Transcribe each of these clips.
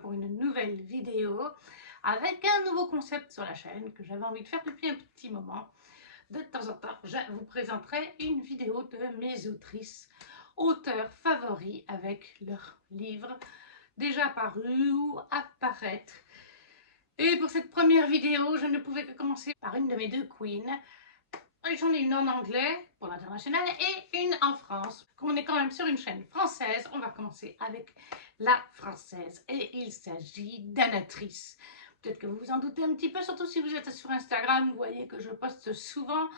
pour une nouvelle vidéo avec un nouveau concept sur la chaîne que j'avais envie de faire depuis un petit moment. De temps en temps, je vous présenterai une vidéo de mes autrices, auteurs favoris avec leurs livres déjà parus ou à paraître. Et pour cette première vidéo, je ne pouvais que commencer par une de mes deux queens. J'en ai une en anglais pour l'international et une en France. Comme on est quand même sur une chaîne française, on va commencer avec la française. Et il s'agit d'Anatrice. Peut-être que vous vous en doutez un petit peu, surtout si vous êtes sur Instagram. Vous voyez que je poste souvent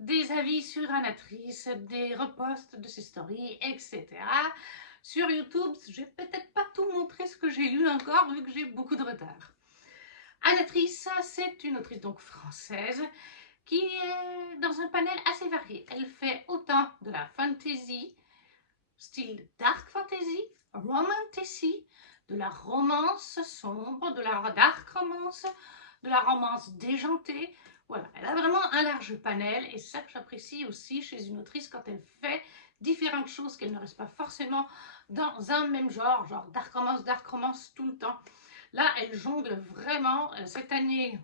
des avis sur Anatrice, des reposts de ses stories, etc. Sur YouTube, je vais peut-être pas tout montrer ce que j'ai lu encore, vu que j'ai beaucoup de retard. Anatrice, c'est une autrice donc française qui est dans un panel assez varié. Elle fait autant de la fantasy, style dark fantasy, romantasy, de la romance sombre, de la dark romance, de la romance déjantée. Voilà, elle a vraiment un large panel et c'est ça que j'apprécie aussi chez une autrice quand elle fait différentes choses, qu'elle ne reste pas forcément dans un même genre dark romance tout le temps. Là, elle jongle vraiment. Cette année,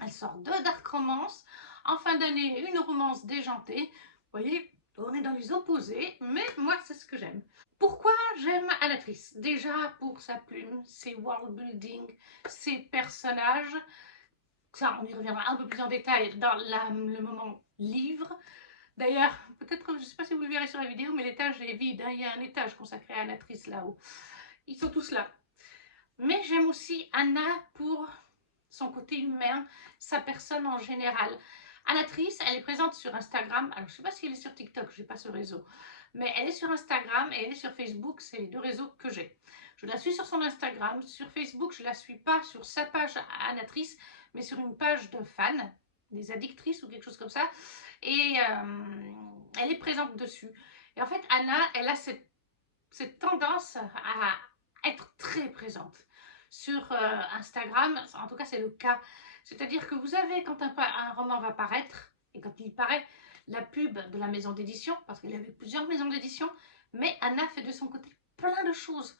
elle sort deux dark romance. En fin d'année, une romance déjantée. Vous voyez, on est dans les opposés, mais moi, c'est ce que j'aime. Pourquoi j'aime Anatrice? Déjà pour sa plume, ses world building, ses personnages. Ça, on y reviendra un peu plus en détail dans le moment livre. D'ailleurs, peut-être, je ne sais pas si vous le verrez sur la vidéo, mais l'étage est vide. Il y a un étage consacré à Anatrice là-haut. Ils sont tous là. Mais j'aime aussi Anna pour son côté humain, sa personne en général. Anatrice, elle est présente sur Instagram. Alors, je ne sais pas si elle est sur TikTok, je n'ai pas ce réseau. Mais elle est sur Instagram et elle est sur Facebook. C'est les deux réseaux que j'ai. Je la suis sur son Instagram. Sur Facebook, je ne la suis pas sur sa page Anatrice, mais sur une page de fans, des addictrices ou quelque chose comme ça. Et elle est présente dessus. Et en fait, Anna, elle a cette tendance à être très présente sur Instagram, en tout cas c'est le cas. C'est-à-dire que vous avez, quand un roman va paraître, et quand il paraît, la pub de la maison d'édition, parce qu'il y avait plusieurs maisons d'édition, mais Anna fait de son côté plein de choses.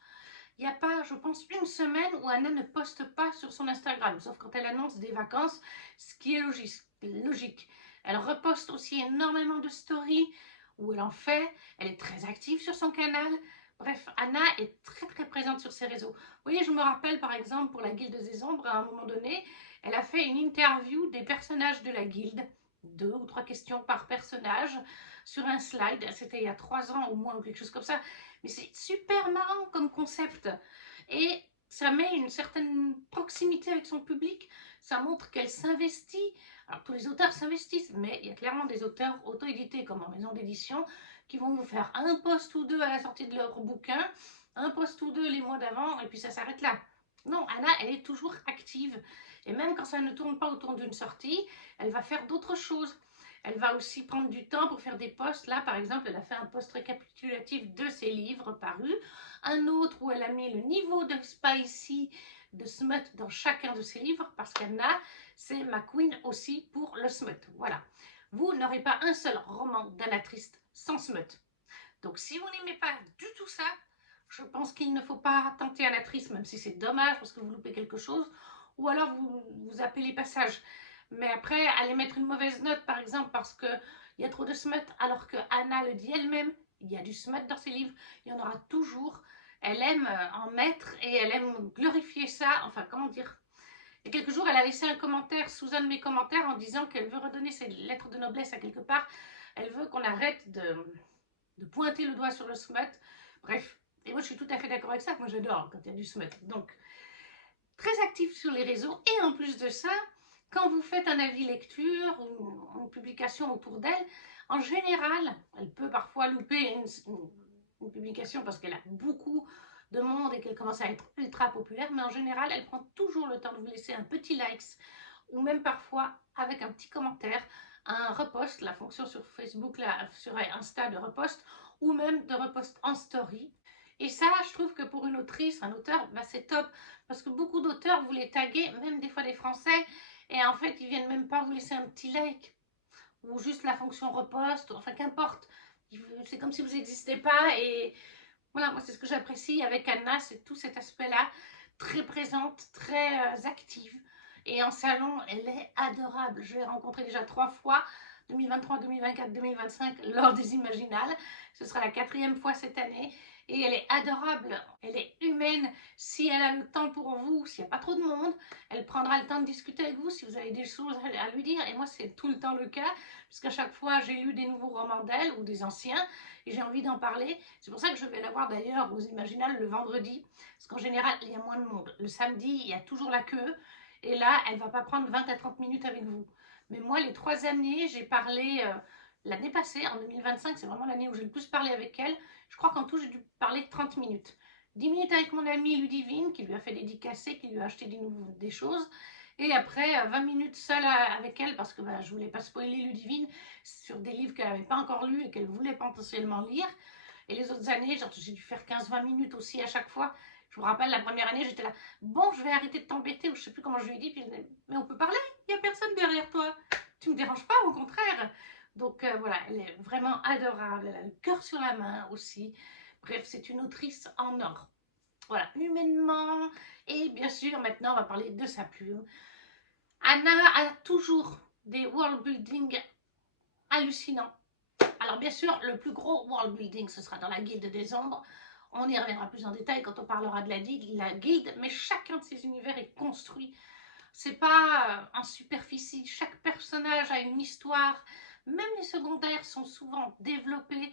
Il n'y a pas, je pense, une semaine où Anna ne poste pas sur son Instagram, sauf quand elle annonce des vacances, ce qui est logique. Elle reposte aussi énormément de stories où elle en fait, elle est très active sur son canal. Bref, Anna est très présente sur ses réseaux. Vous voyez, je me rappelle par exemple pour la Guilde des Ombres, à un moment donné, elle a fait une interview des personnages de la Guilde, 2 ou 3 questions par personnage, sur un slide, c'était il y a 3 ans au moins ou quelque chose comme ça. Mais c'est super marrant comme concept. Et ça met une certaine proximité avec son public. Ça montre qu'elle s'investit. Alors tous les auteurs s'investissent, mais il y a clairement des auteurs auto-édités comme en maison d'édition qui vont vous faire un post ou deux à la sortie de leur bouquin, un post ou deux les mois d'avant, et puis ça s'arrête là. Non, Anna, elle est toujours active. Et même quand ça ne tourne pas autour d'une sortie, elle va faire d'autres choses. Elle va aussi prendre du temps pour faire des posts. Là, par exemple, elle a fait un post récapitulatif de ses livres parus. Un autre où elle a mis le niveau de spicy, de smut dans chacun de ses livres, parce qu'Anna, c'est ma queen aussi pour le smut. Voilà. Vous n'aurez pas un seul roman d'Anatrice sans smut. Donc, si vous n'aimez pas du tout ça, je pense qu'il ne faut pas tenter Anatrice, même si c'est dommage parce que vous loupez quelque chose, ou alors vous zappez les passages. Mais après, aller mettre une mauvaise note, par exemple, parce qu'il y a trop de smut, alors que Anna le dit elle-même, il y a du smut dans ses livres, il y en aura toujours. Elle aime en mettre et elle aime glorifier ça. Enfin, comment dire? Il y a quelques jours, elle a laissé un commentaire sous un de mes commentaires en disant qu'elle veut redonner ses lettres de noblesse à quelque part. Elle veut qu'on arrête de pointer le doigt sur le smut. Bref, et moi je suis tout à fait d'accord avec ça. Moi j'adore quand il y a du smut. Donc, très active sur les réseaux. Et en plus de ça, quand vous faites un avis lecture ou une publication autour d'elle, en général, elle peut parfois louper une publication parce qu'elle a beaucoup de monde et qu'elle commence à être ultra populaire, mais en général, elle prend toujours le temps de vous laisser un petit like ou même parfois avec un petit commentaire, un repost, la fonction sur Facebook, là, sur Insta de repost, ou même de repost en story. Et ça, je trouve que pour une autrice, un auteur, bah, c'est top. Parce que beaucoup d'auteurs, vous les taguez, même des fois des Français, et en fait, ils viennent même pas vous laisser un petit like. Ou juste la fonction repost, enfin qu'importe. C'est comme si vous n'existez pas. Et voilà, moi, c'est ce que j'apprécie avec Anna, c'est tout cet aspect-là. très présente, très active. Et en salon, elle est adorable. Je l'ai rencontrée déjà 3 fois, 2023, 2024, 2025, lors des Imaginales. Ce sera la 4e fois cette année. Et elle est adorable, elle est humaine. Si elle a le temps pour vous, s'il n'y a pas trop de monde, elle prendra le temps de discuter avec vous si vous avez des choses à lui dire. Et moi, c'est tout le temps le cas, puisqu'à chaque fois, j'ai lu des nouveaux romans d'elle ou des anciens, et j'ai envie d'en parler. C'est pour ça que je vais la voir d'ailleurs aux Imaginales le vendredi, parce qu'en général, il y a moins de monde. Le samedi, il y a toujours la queue, et là, elle ne va pas prendre 20 à 30 minutes avec vous. Mais moi, les 3 années, j'ai parlé... l'année passée, en 2025, c'est vraiment l'année où j'ai le plus parlé avec elle. Je crois qu'en tout, j'ai dû parler 30 minutes. 10 minutes avec mon amie Ludivine, qui lui a fait dédicacer, qui lui a acheté des choses. Et après, 20 minutes seule avec elle, parce que je ne voulais pas spoiler Ludivine sur des livres qu'elle n'avait pas encore lus et qu'elle voulait potentiellement lire. Et les autres années, j'ai dû faire 15-20 minutes aussi à chaque fois. Je me rappelle, la première année, j'étais là, bon, je vais arrêter de t'embêter, ou je ne sais plus comment je lui ai dit, puis mais on peut parler, il n'y a personne derrière toi. Tu ne me déranges pas, au contraire. Donc voilà, elle est vraiment adorable, elle a le cœur sur la main aussi. Bref, c'est une autrice en or. Voilà, humainement, et bien sûr, maintenant, on va parler de sa plume. Anna a toujours des world building hallucinants. Alors bien sûr, le plus gros world building, ce sera dans la Guilde des Ombres. On y reviendra plus en détail quand on parlera de la guilde, mais chacun de ces univers est construit. C'est pas en superficie, chaque personnage a une histoire. Même les secondaires sont souvent développés.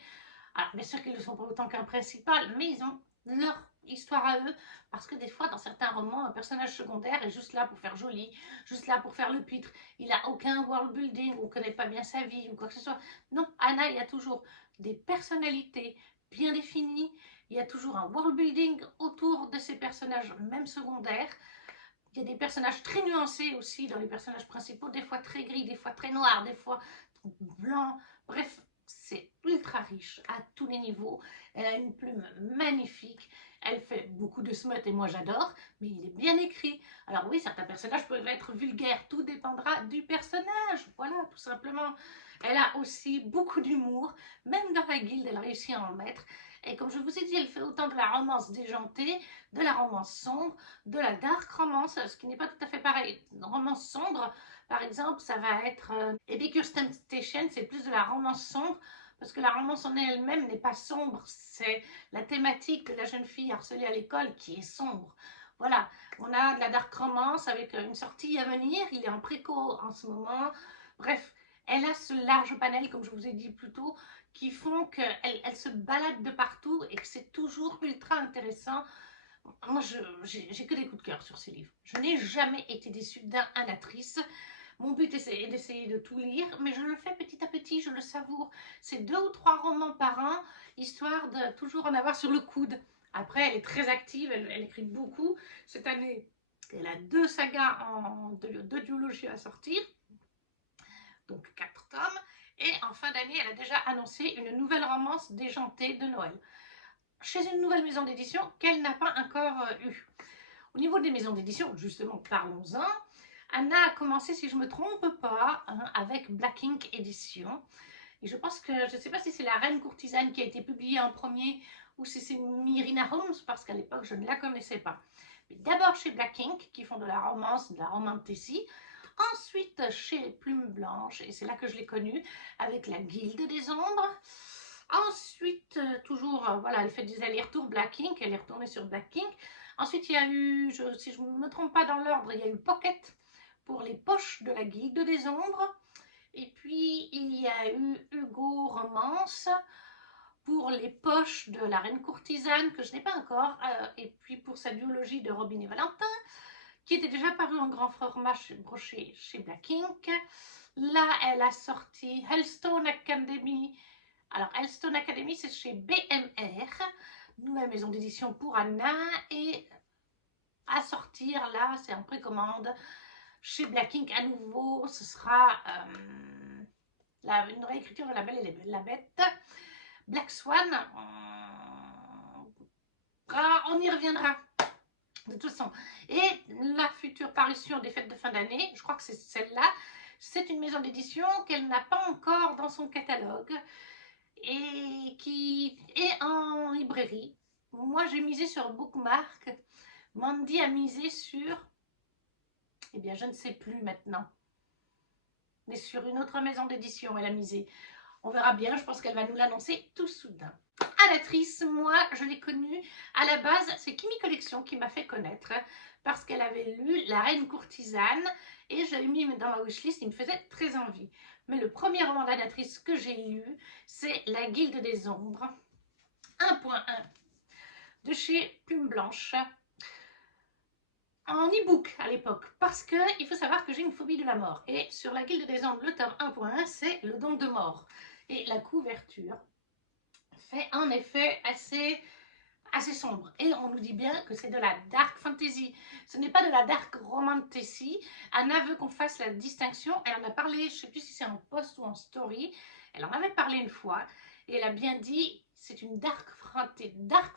Alors bien sûr qu'ils ne le sont pas autant qu'un principal, mais ils ont leur histoire à eux, parce que des fois dans certains romans, un personnage secondaire est juste là pour faire joli, juste là pour faire le pitre, il n'a aucun world building, on ne connaît pas bien sa vie ou quoi que ce soit. Non, Anna, il y a toujours des personnalités bien définies, il y a toujours un world building autour de ces personnages, même secondaires. Il y a des personnages très nuancés aussi dans les personnages principaux, des fois très gris, des fois très noirs, des fois blancs, bref, c'est ultra riche à tous les niveaux. Elle a une plume magnifique, elle fait beaucoup de smut et moi j'adore, mais il est bien écrit. Alors oui, certains personnages peuvent être vulgaires, tout dépendra du personnage, voilà, tout simplement. Elle a aussi beaucoup d'humour, même dans la guilde, elle réussit à en mettre. Et comme je vous ai dit, elle fait autant de la romance déjantée, de la romance sombre, de la dark romance, ce qui n'est pas tout à fait pareil. Une romance sombre, par exemple, ça va être Epicurus Temptation, c'est plus de la romance sombre, parce que la romance en elle-même n'est pas sombre, c'est la thématique de la jeune fille harcelée à l'école qui est sombre. Voilà, on a de la dark romance avec une sortie à venir, il est en préco en ce moment, bref, elle a ce large panel, comme je vous ai dit plus tôt, qui font qu'elle se balade de partout et que c'est toujours ultra intéressant. Moi, j'ai que des coups de cœur sur ces livres. Je n'ai jamais été déçue d'un Anatrice. Mon but est d'essayer de tout lire, mais je le fais petit à petit, je le savoure. C'est 2 ou 3 romans par an, histoire de toujours en avoir sur le coude. Après, elle est très active, elle écrit beaucoup. Cette année, elle a 2 sagas de duologie à sortir, donc 4 tomes. Et en fin d'année, elle a déjà annoncé une nouvelle romance déjantée de Noël, chez une nouvelle maison d'édition qu'elle n'a pas encore eue. Au niveau des maisons d'édition, justement, parlons-en. Anna a commencé, si je ne me trompe pas, avec Black Ink Édition. Et je pense que, je ne sais pas si c'est La Reine Courtisane qui a été publiée en premier ou si c'est Myrina Holmes, parce qu'à l'époque, je ne la connaissais pas. Mais d'abord chez Black Ink, qui font de la romance, de la romantécie. Ensuite, chez Plume Blanche, et c'est là que je l'ai connue, avec la Guilde des Ombres. Ensuite, toujours, voilà, elle fait des allers-retours Black Ink, elle est retournée sur Black Ink. Ensuite, il y a eu, si je ne me trompe pas dans l'ordre, il y a eu Pocket pour les poches de la Guilde des Ombres. Et puis, il y a eu Hugo Romance pour les poches de la Reine Courtisane, que je n'ai pas encore. Et puis, pour sa duologie de Robin et Valentin, qui était déjà paru en grand format broché chez Black Ink. Là, elle a sorti Hellstone Academy. Alors, Hellstone Academy, c'est chez BMR, nouvelle maison d'édition pour Anna, et à sortir, là, c'est en précommande, chez Black Ink à nouveau, ce sera une réécriture de La Belle et la Bête. Black Swan, on y reviendra de toute façon. Et la future parution des fêtes de fin d'année, je crois que c'est celle-là, c'est une maison d'édition qu'elle n'a pas encore dans son catalogue et qui est en librairie. Moi, j'ai misé sur Bookmark Mandy a misé sur, eh bien je ne sais plus maintenant, mais sur une autre maison d'édition elle a misé. On verra bien, je pense qu'elle va nous l'annoncer tout soudain. Alatrice, moi je l'ai connue à la base, c'est Kimi Collection qui m'a fait connaître parce qu'elle avait lu La Reine Courtisane et je l'avais mis dans ma wishlist, il me faisait très envie. Mais le premier roman d'Alatrice que j'ai lu, c'est La Guilde des Ombres 1.1 de chez Plume Blanche, en e-book à l'époque, parce que il faut savoir que j'ai une phobie de la mort. Et sur La Guilde des Ombres, le tome 1.1, c'est le don de mort. Et la couverture fait un effet assez sombre. Et on nous dit bien que c'est de la dark fantasy. Ce n'est pas de la dark romantasy. Anna veut qu'on fasse la distinction. Elle en a parlé, je ne sais plus si c'est en post ou en story. Elle en avait parlé une fois. Et elle a bien dit, c'est une dark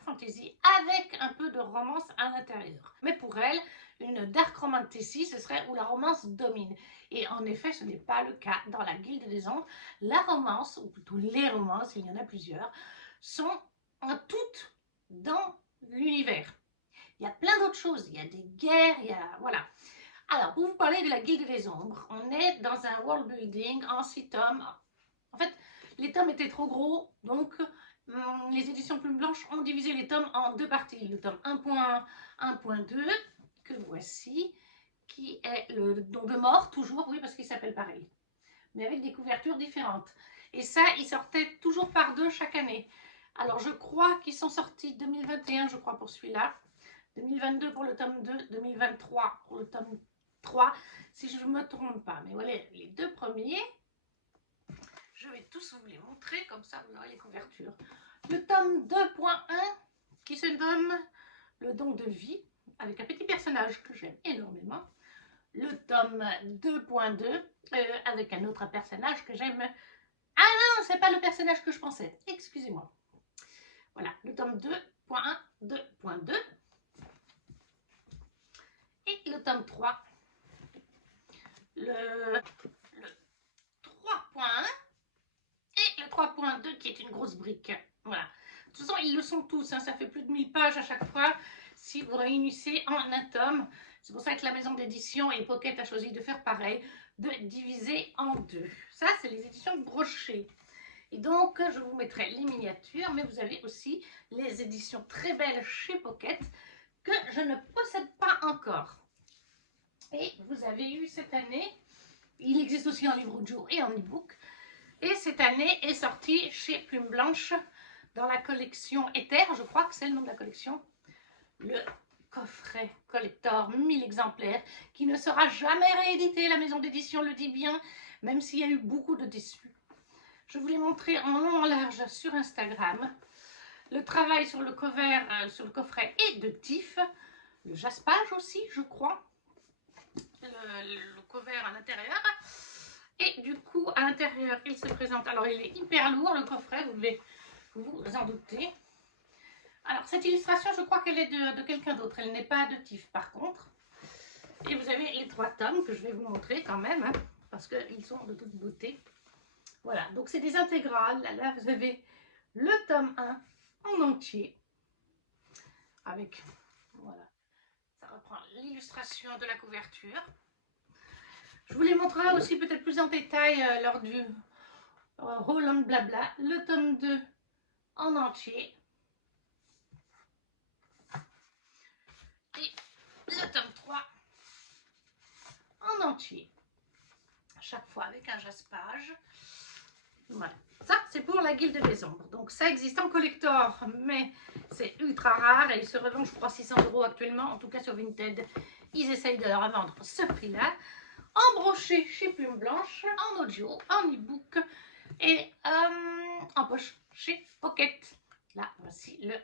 fantasy avec un peu de romance à l'intérieur. Mais pour elle, une dark romantasy, ce serait où la romance domine. Et en effet, ce n'est pas le cas dans la Guilde des Ombres. La romance, ou plutôt les romances, il y en a plusieurs, sont en toutes dans l'univers. Il y a plein d'autres choses, il y a des guerres, il y a... Voilà. Alors, pour vous parler de la Guilde des Ombres, on est dans un world building en 6 tomes. En fait, les tomes étaient trop gros, donc les éditions Plume Blanche ont divisé les tomes en 2 parties. Le tome 1.1, 1.2, que voici, qui est le don de mort, toujours, oui, parce qu'il s'appelle pareil, mais avec des couvertures différentes. Et ça, il sortait toujours par 2 chaque année. Alors, je crois qu'ils sont sortis 2021, je crois, pour celui-là. 2022 pour le tome 2, 2023 pour le tome 3, si je ne me trompe pas. Mais voilà, les 2 premiers. Je vais tous vous les montrer, comme ça vous aurez les couvertures. Le tome 2.1, qui se nomme Le don de vie, avec un petit personnage que j'aime énormément. Le tome 2.2, avec un autre personnage que j'aime. Ah non, c'est pas le personnage que je pensais. Excusez-moi. Voilà, le tome 2.1, 2.2. Et le tome 3, le 3.1 et le 3.2 qui est une grosse brique. Voilà. De toute façon, ils le sont tous. Hein, ça fait plus de 1000 pages à chaque fois si vous réunissez en un tome. C'est pour ça que la maison d'édition et Pocket a choisi de faire pareil, de diviser en 2. Ça, c'est les éditions Brochet. Et donc, je vous mettrai les miniatures, mais vous avez aussi les éditions très belles chez Pocket que je ne possède pas encore. Et vous avez eu cette année, il existe aussi en livre audio et en e-book, et cette année est sorti chez Plume Blanche dans la collection Ether, je crois que c'est le nom de la collection, le coffret collector 1000 exemplaires qui ne sera jamais réédité, la maison d'édition le dit bien, même s'il y a eu beaucoup de déçus. Je vous l'ai montré en long en large sur Instagram. Le travail sur le coffret est de Tiff, le jaspage aussi, je crois. Le cover à l'intérieur. Et du coup, à l'intérieur, il se présente. Alors, il est hyper lourd, le coffret, vous devez vous en douter. Alors, cette illustration, je crois qu'elle est de quelqu'un d'autre. Elle n'est pas de Tiff, par contre. Et vous avez les 3 tomes que je vais vous montrer quand même, hein, parce qu'ils sont de toute beauté. Voilà, donc c'est des intégrales. Là, vous avez le tome 1 en entier. Avec, voilà, ça reprend l'illustration de la couverture. Je vous les montrerai aussi peut-être plus en détail lors du Roland Blabla, le tome 2 en entier. Et le tome 3 en entier. À chaque fois avec un jaspage. Voilà. Ça, c'est pour la Guilde des Ombres. Donc, ça existe en collector, mais c'est ultra rare et il se revend, je crois, 600 € actuellement. En tout cas, sur Vinted, ils essayent de le revendre ce prix-là. En brochet chez Plume Blanche, en audio, en e-book et en poche chez Pocket. Là, voici le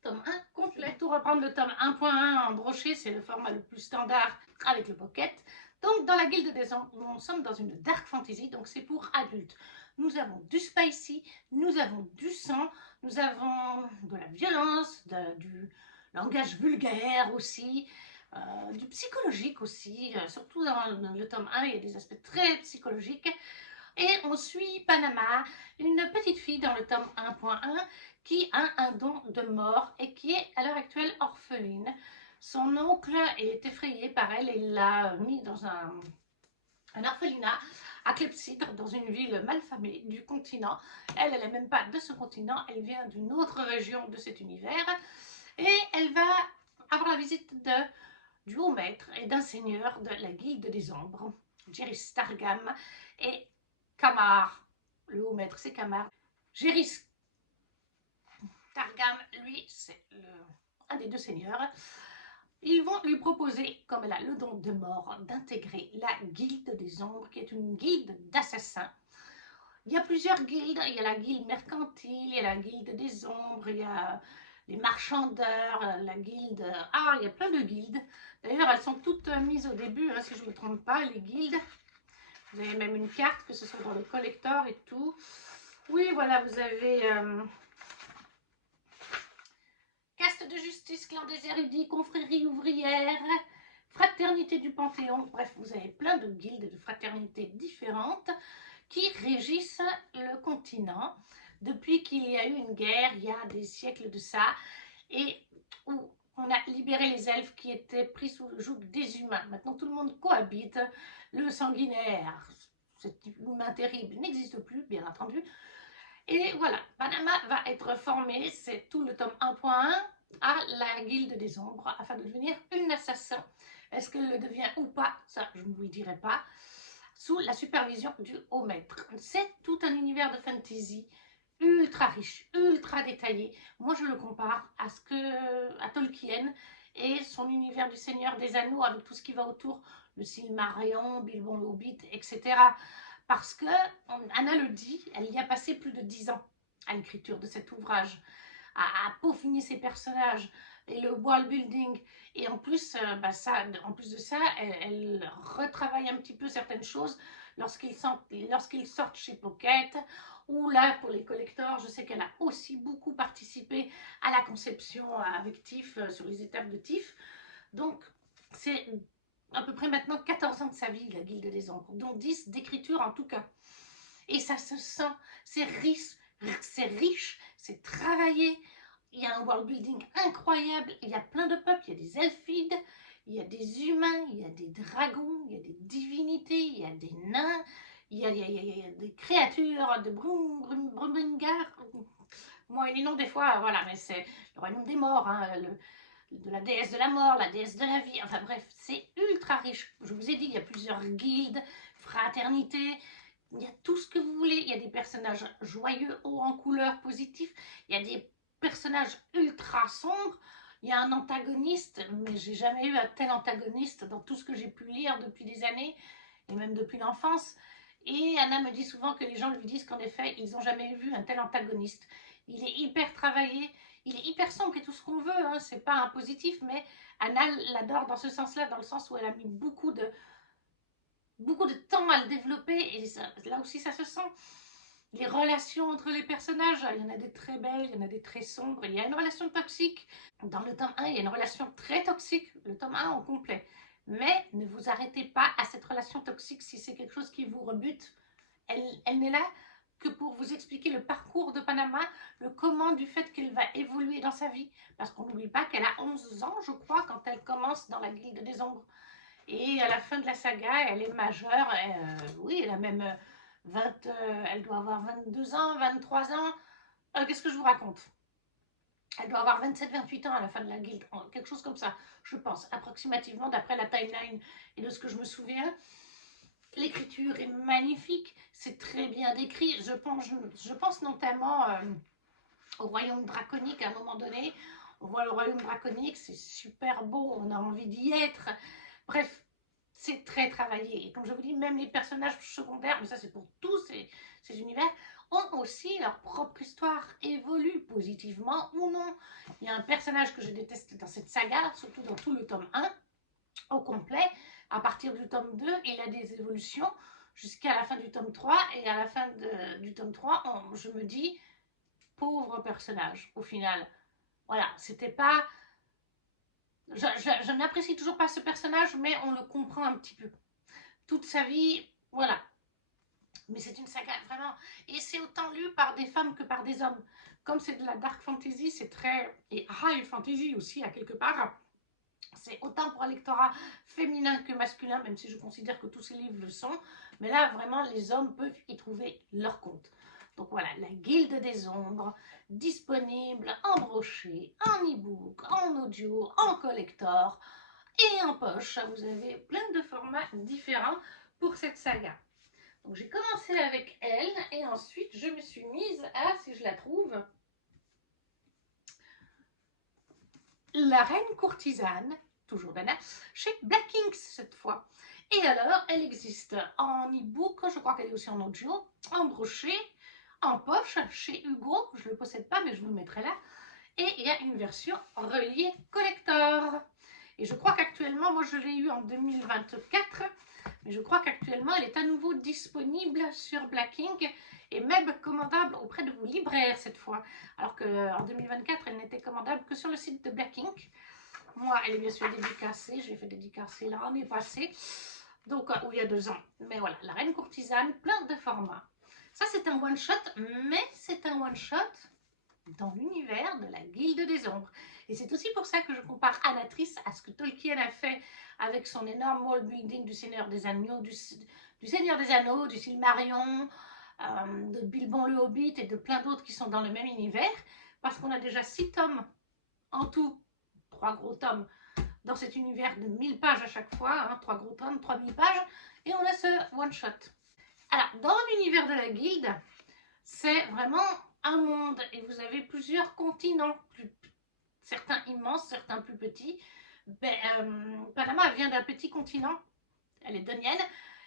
tome 1 complet. Tout reprendre le tome 1.1 en brochet, c'est le format le plus standard avec le Pocket. Donc, dans la Guilde des Ombres, nous sommes dans une dark fantasy, donc c'est pour adultes. Nous avons du spicy, nous avons du sang, nous avons de la violence, du langage vulgaire aussi, du psychologique aussi, surtout dans le tome 1, il y a des aspects très psychologiques. Et on suit Panama, une petite fille dans le tome 1.1 qui a un don de mort et qui est à l'heure actuelle orpheline. Son oncle est effrayé par elle et l'a mis dans un orphelinat à Clepsydre, dans une ville malfamée du continent. Elle n'est même pas de ce continent, elle vient d'une autre région de cet univers. Et elle va avoir la visite du haut maître et d'un seigneur de la guilde des ombres, Jerry Stargam et Kamar. Le haut maître, c'est Kamar. Jerry Stargam, lui, c'est un des deux seigneurs. Ils vont lui proposer, comme elle a le don de mort, d'intégrer la guilde des ombres, qui est une guilde d'assassins. Il y a plusieurs guildes, il y a la guilde mercantile, il y a la guilde des ombres, il y a les marchandeurs, la guilde... Ah, il y a plein de guildes. D'ailleurs, elles sont toutes mises au début, hein, si je ne me trompe pas, les guildes. Vous avez même une carte, que ce soit dans le collector et tout. Oui, voilà, vous avez... Caste de justice, clan des érudits, confrérie ouvrière, fraternité du Panthéon. Bref, vous avez plein de guildes, de fraternités différentes qui régissent le continent depuis qu'il y a eu une guerre, il y a des siècles de ça, et où on a libéré les elfes qui étaient pris sous le joug des humains. Maintenant, tout le monde cohabite. Le sanguinaire, cet humain terrible, n'existe plus, bien entendu. Et voilà, Panama va être formé, c'est tout le tome 1.1, à la guilde des ombres, afin de devenir une assassin. Est-ce qu'elle le devient ou pas? Ça, je ne vous le dirai pas. Sous la supervision du haut maître. C'est tout un univers de fantasy ultra riche, ultra détaillé. Moi, je le compare à Tolkien et son univers du Seigneur des Anneaux, avec tout ce qui va autour, le Silmarillion, Bilbon le Hobbit, etc. Parce que, Anna le dit, elle y a passé plus de 10 ans à l'écriture de cet ouvrage, à peaufiner ses personnages et le world building. Et en plus, en plus de ça, elle retravaille un petit peu certaines choses lorsqu'ils sortent chez Pocket, ou là, pour les collectors, je sais qu'elle a aussi beaucoup participé à la conception avec Tiff, sur les étapes de Tiff. Donc, c'est à peu près maintenant 14 ans de sa vie, la Guilde des Ombres, dont 10 d'écriture en tout cas. Et ça se sent, c'est riche, c'est travaillé. Il y a un world building incroyable, il y a plein de peuples, il y a des elfides, il y a des humains, il y a des dragons, il y a des divinités, il y a des nains, il y a des créatures de Brumlingar. Moi, les noms des fois, voilà, mais c'est le royaume des morts, hein, de la déesse de la mort, la déesse de la vie, enfin bref, c'est ultra riche. Je vous ai dit, il y a plusieurs guildes, fraternités, il y a tout ce que vous voulez. Il y a des personnages joyeux, hauts en couleurs, positifs, il y a des personnages ultra sombres, il y a un antagoniste, mais j'ai jamais eu un tel antagoniste dans tout ce que j'ai pu lire depuis des années, et même depuis l'enfance. Et Anna me dit souvent que les gens lui disent qu'en effet, ils n'ont jamais vu un tel antagoniste. Il est hyper travaillé, il est hyper sombre et tout ce qu'on veut, hein, c'est pas un positif, mais Anna l'adore dans ce sens-là, dans le sens où elle a mis beaucoup de temps à le développer, et ça, là aussi ça se sent. Les relations entre les personnages, il y en a des très belles, il y en a des très sombres, il y a une relation toxique. Dans le tome 1, il y a une relation très toxique, le tome 1 au complet. Mais ne vous arrêtez pas à cette relation toxique si c'est quelque chose qui vous rebute. Elle n'est là que pour vous expliquer le parcours de Panama, le comment du fait qu'elle va évoluer dans sa vie. Parce qu'on n'oublie pas qu'elle a 11 ans, je crois, quand elle commence dans la Guilde des Ombres. Et à la fin de la saga, elle est majeure. Oui, elle a même 20, elle doit avoir 22 ans, 23 ans. Qu'est-ce que je vous raconte? Elle doit avoir 27-28 ans à la fin de la guilde, quelque chose comme ça, je pense, approximativement, d'après la timeline et de ce que je me souviens. L'écriture est magnifique, c'est très bien décrit. Je pense notamment au royaume draconique à un moment donné. On voit le royaume draconique, c'est super beau, on a envie d'y être. Bref, c'est très travaillé. Et comme je vous dis, même les personnages secondaires, mais ça c'est pour tous ces univers, ont aussi leur propre histoire, évoluent positivement ou non. Il y a un personnage que je déteste dans cette saga, surtout dans tout le tome 1, au complet. À partir du tome 2, il a des évolutions jusqu'à la fin du tome 3. Et à la fin du tome 3, je me dis, pauvre personnage, au final. Voilà, c'était pas... Je n'apprécie toujours pas ce personnage, mais on le comprend un petit peu. Toute sa vie, voilà. Mais c'est une saga, vraiment. Et c'est autant lu par des femmes que par des hommes. Comme c'est de la dark fantasy, c'est très... Et high fantasy aussi, à quelque part. C'est autant pour un lectorat féminin que masculin, même si je considère que tous ces livres le sont. Mais là, vraiment, les hommes peuvent y trouver leur compte. Donc voilà, la Guilde des Ombres, disponible en brochet, en e-book, en audio, en collector et en poche. Vous avez plein de formats différents pour cette saga. Donc j'ai commencé avec elle et ensuite je me suis mise à, si je la trouve, La Reine Courtisane, toujours Dana, chez Black Inks cette fois. Et alors, elle existe en e-book, je crois qu'elle est aussi en audio, en brochet, en poche, chez Hugo, je ne le possède pas mais je vous le mettrai là. Et il y a une version reliée collector. Et je crois qu'actuellement, moi je l'ai eu en 2024, mais je crois qu'actuellement elle est à nouveau disponible sur Black Ink et même commandable auprès de vos libraires cette fois. Alors qu'en 2024, elle n'était commandable que sur le site de Black Ink. Moi, elle est bien sûr dédicacée, je l'ai fait dédicacer l'année passée, donc ou il y a 2 ans. Mais voilà, La Reine Courtisane, plein de formats. Ça c'est un one-shot, mais c'est un one-shot dans l'univers de la Guilde des Ombres. Et c'est aussi pour ça que je compare Anatrice à ce que Tolkien a fait avec son énorme world building du Seigneur des Anneaux, du Seigneur des Anneaux, du Silmarillion, de Bilbon le Hobbit et de plein d'autres qui sont dans le même univers, parce qu'on a déjà 6 tomes en tout, 3 gros tomes, dans cet univers de 1000 pages à chaque fois, 3 gros tomes, 3000 pages, et on a ce one-shot. Alors, dans l'univers de la Guilde, c'est vraiment un monde et vous avez plusieurs continents, certains immenses, certains plus petits. Panama vient d'un petit continent, elle est donienne,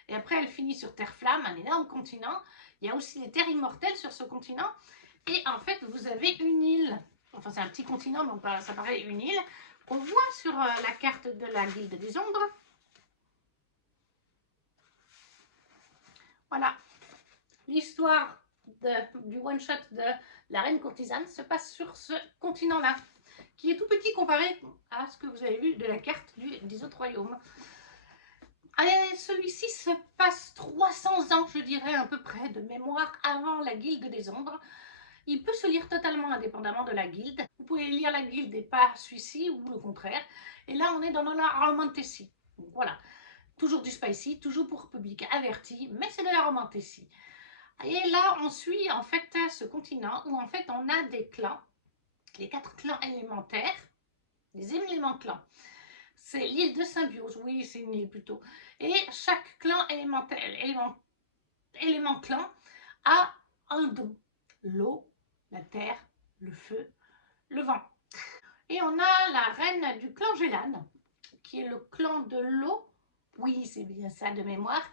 et après elle finit sur Terre-Flamme, un énorme continent. Il y a aussi les terres immortelles sur ce continent, et en fait vous avez une île, enfin c'est un petit continent, donc ça paraît une île, qu'on voit sur la carte de la Guilde des Ombres. Voilà, l'histoire du one-shot de La Reine Courtisane se passe sur ce continent-là, qui est tout petit comparé à ce que vous avez vu de la carte des autres royaumes. Celui-ci se passe 300 ans, je dirais à peu près, de mémoire avant la Guilde des Ombres. Il peut se lire totalement indépendamment de la Guilde. Vous pouvez lire la Guilde et pas celui-ci, ou le contraire. Et là, on est dans la romantasy. Voilà, toujours du spicy, toujours pour public averti, mais c'est de la romantasy. Et là, on suit en fait ce continent où en fait on a des clans, les 4 clans élémentaires, les éléments clans. C'est l'île de Symbiose, oui, c'est une île plutôt. Et chaque clan élément clan a un don. L'eau, la terre, le feu, le vent. Et on a la reine du clan Gélan, qui est le clan de l'eau. Oui, c'est bien ça de mémoire.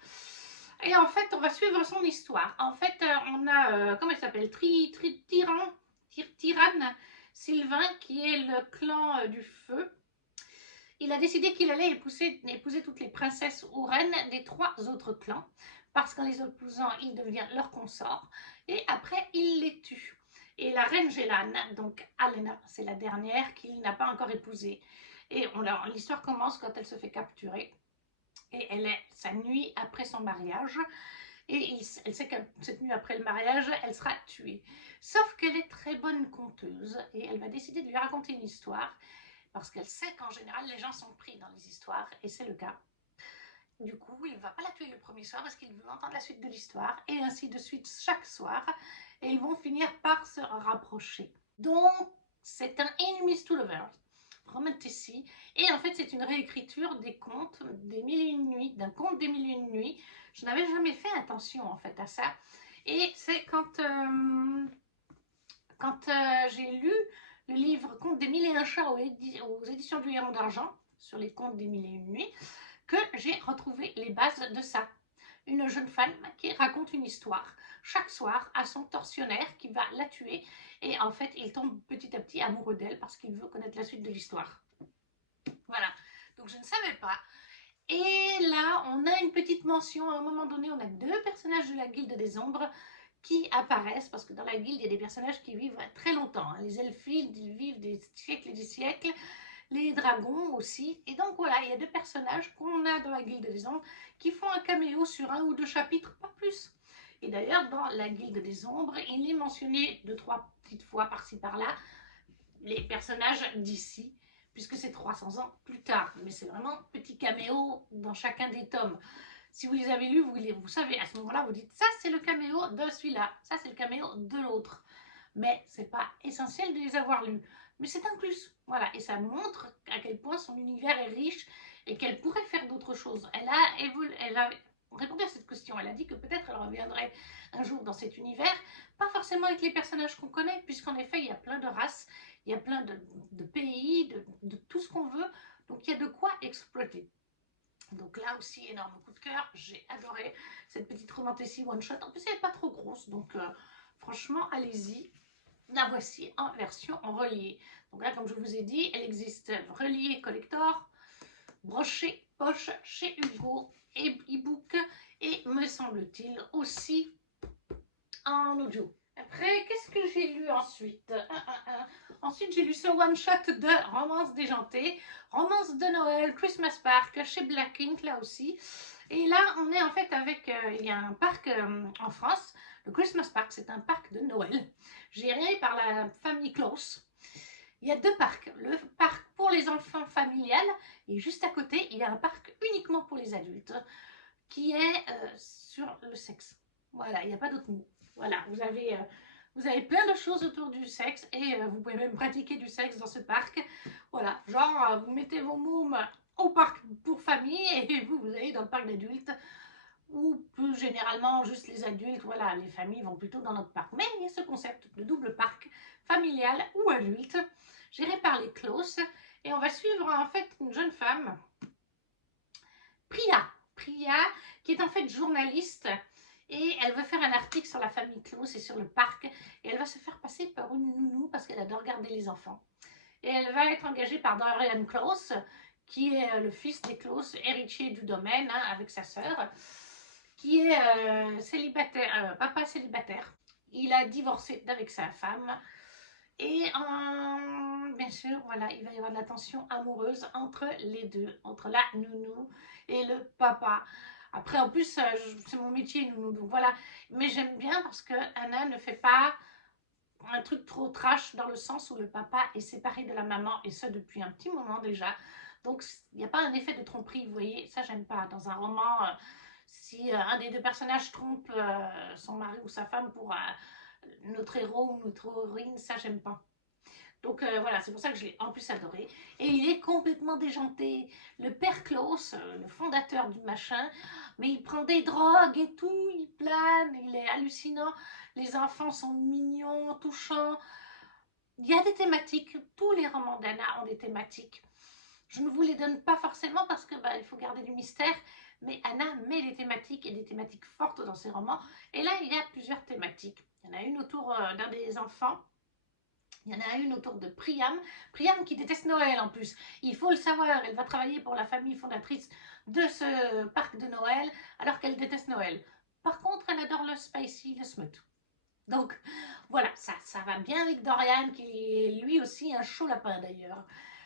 Et en fait, on va suivre son histoire. En fait, on a, comment il s'appelle, Tyrann Sylvain, qui est le clan du feu. Il a décidé qu'il allait épouser toutes les princesses ou reines des 3 autres clans, parce qu'en les épousant, il devient leur consort, et après, il les tue. Et la reine Gélan, donc Alena, c'est la dernière qu'il n'a pas encore épousée. Et l'histoire commence quand elle se fait capturer. Et elle est sa nuit après son mariage. Et elle sait que cette nuit après le mariage, elle sera tuée. Sauf qu'elle est très bonne conteuse et elle va décider de lui raconter une histoire parce qu'elle sait qu'en général, les gens sont pris dans les histoires et c'est le cas. Du coup, il ne va pas la tuer le premier soir parce qu'il veut entendre la suite de l'histoire et ainsi de suite chaque soir. Et ils vont finir par se rapprocher. Donc, c'est un Enemies to Lovers, romantasy. Et en fait, c'est une réécriture des contes des Mille et une nuits, d'un conte des Mille et une nuits. Je n'avais jamais fait attention en fait à ça. Et c'est quand j'ai lu le livre Contes des Mille et un chats aux éditions du Héron d'Argent, sur les contes des Mille et une nuits, que j'ai retrouvé les bases de ça. Une jeune femme qui raconte une histoire chaque soir à son tortionnaire qui va la tuer. Et en fait, il tombe petit à petit amoureux d'elle parce qu'il veut connaître la suite de l'histoire. Voilà, donc je ne savais pas. Et là, on a une petite mention. À un moment donné, on a 2 personnages de la Guilde des Ombres qui apparaissent, parce que dans la Guilde, il y a des personnages qui vivent très longtemps. Les elfies, ils vivent des siècles et des siècles. Les dragons aussi. Et donc voilà, il y a 2 personnages qu'on a dans la Guilde des Ombres qui font un caméo sur 1 ou 2 chapitres, pas plus. Et d'ailleurs, dans la Guilde des Ombres, il est mentionné 2-3 petites fois par-ci par-là les personnages d'ici, puisque c'est 300 ans plus tard. Mais c'est vraiment petit caméo dans chacun des tomes. Si vous les avez lus, vous savez, à ce moment-là, vous dites, ça c'est le caméo de celui-là, ça c'est le caméo de l'autre. Mais c'est pas essentiel de les avoir lus. Mais c'est un plus, voilà, et ça montre à quel point son univers est riche et qu'elle pourrait faire d'autres choses. Elle a répondu à cette question, elle a dit que peut-être elle reviendrait un jour dans cet univers, pas forcément avec les personnages qu'on connaît, puisqu'en effet il y a plein de races, il y a plein de pays, de tout ce qu'on veut, donc il y a de quoi exploiter. Donc là aussi, énorme coup de cœur, j'ai adoré cette petite romantécie one-shot, en plus elle n'est pas trop grosse, donc franchement allez-y. La voici en version reliée. Donc là, comme je vous ai dit, elle existe reliée collector, brochée poche chez Hugo et e-book et me semble-t-il aussi en audio. Après, qu'est-ce que j'ai lu ensuite? Ensuite, j'ai lu ce one-shot de Romance déjantée, Romance de Noël, Christmas Park chez Black Ink là aussi. Et là, on est en fait avec, il y a un parc en France, le Christmas Park, c'est un parc de Noël, géré par la famille Klaus. Il y a deux parcs, le parc pour les enfants familial et juste à côté, il y a un parc uniquement pour les adultes qui est sur le sexe. Voilà, il n'y a pas d'autre mot. Voilà, vous avez plein de choses autour du sexe et vous pouvez même pratiquer du sexe dans ce parc. Voilà, genre vous mettez vos mômes au parc pour famille et vous allez dans le parc d'adultes ou plus généralement juste les adultes. Voilà, les familles vont plutôt dans notre parc. Mais il y a ce concept de double parc familial ou adulte géré par les Klaus et on va suivre en fait une jeune femme, Priya, qui est en fait journaliste et elle veut faire un article sur la famille Klaus et sur le parc et elle va se faire passer par une nounou parce qu'elle adore garder les enfants. Et elle va être engagée par Dorian Klaus, qui est le fils des Klaus, héritier du domaine, hein, avec sa sœur, qui est célibataire, papa célibataire. Il a divorcé avec sa femme. Et bien sûr, voilà, il va y avoir de la tension amoureuse entre les deux, entre la nounou et le papa. Après, en plus, c'est mon métier, nounou, donc voilà. Mais j'aime bien parce que Anna ne fait pas un truc trop trash dans le sens où le papa est séparé de la maman, et ça depuis un petit moment déjà. Donc, il n'y a pas un effet de tromperie, vous voyez, ça j'aime pas. Dans un roman, si un des deux personnages trompe son mari ou sa femme pour notre héros ou notre héroïne, ça j'aime pas. Donc voilà, c'est pour ça que je l'ai en plus adoré. Et il est complètement déjanté. Le père Klaus, le fondateur du machin, mais il prend des drogues et tout, il plane, il est hallucinant. Les enfants sont mignons, touchants. Il y a des thématiques, tous les romans d'Anna ont des thématiques. Je ne vous les donne pas forcément parce que il faut garder du mystère, mais Anna met des thématiques et des thématiques fortes dans ses romans. Et là, il y a plusieurs thématiques. Il y en a une autour d'un des enfants. Il y en a une autour de Priam. Priam qui déteste Noël en plus. Il faut le savoir, elle va travailler pour la famille fondatrice de ce parc de Noël alors qu'elle déteste Noël. Par contre, elle adore le spicy, le smut. Donc voilà, ça va bien avec Dorian qui est lui aussi un chaud lapin d'ailleurs.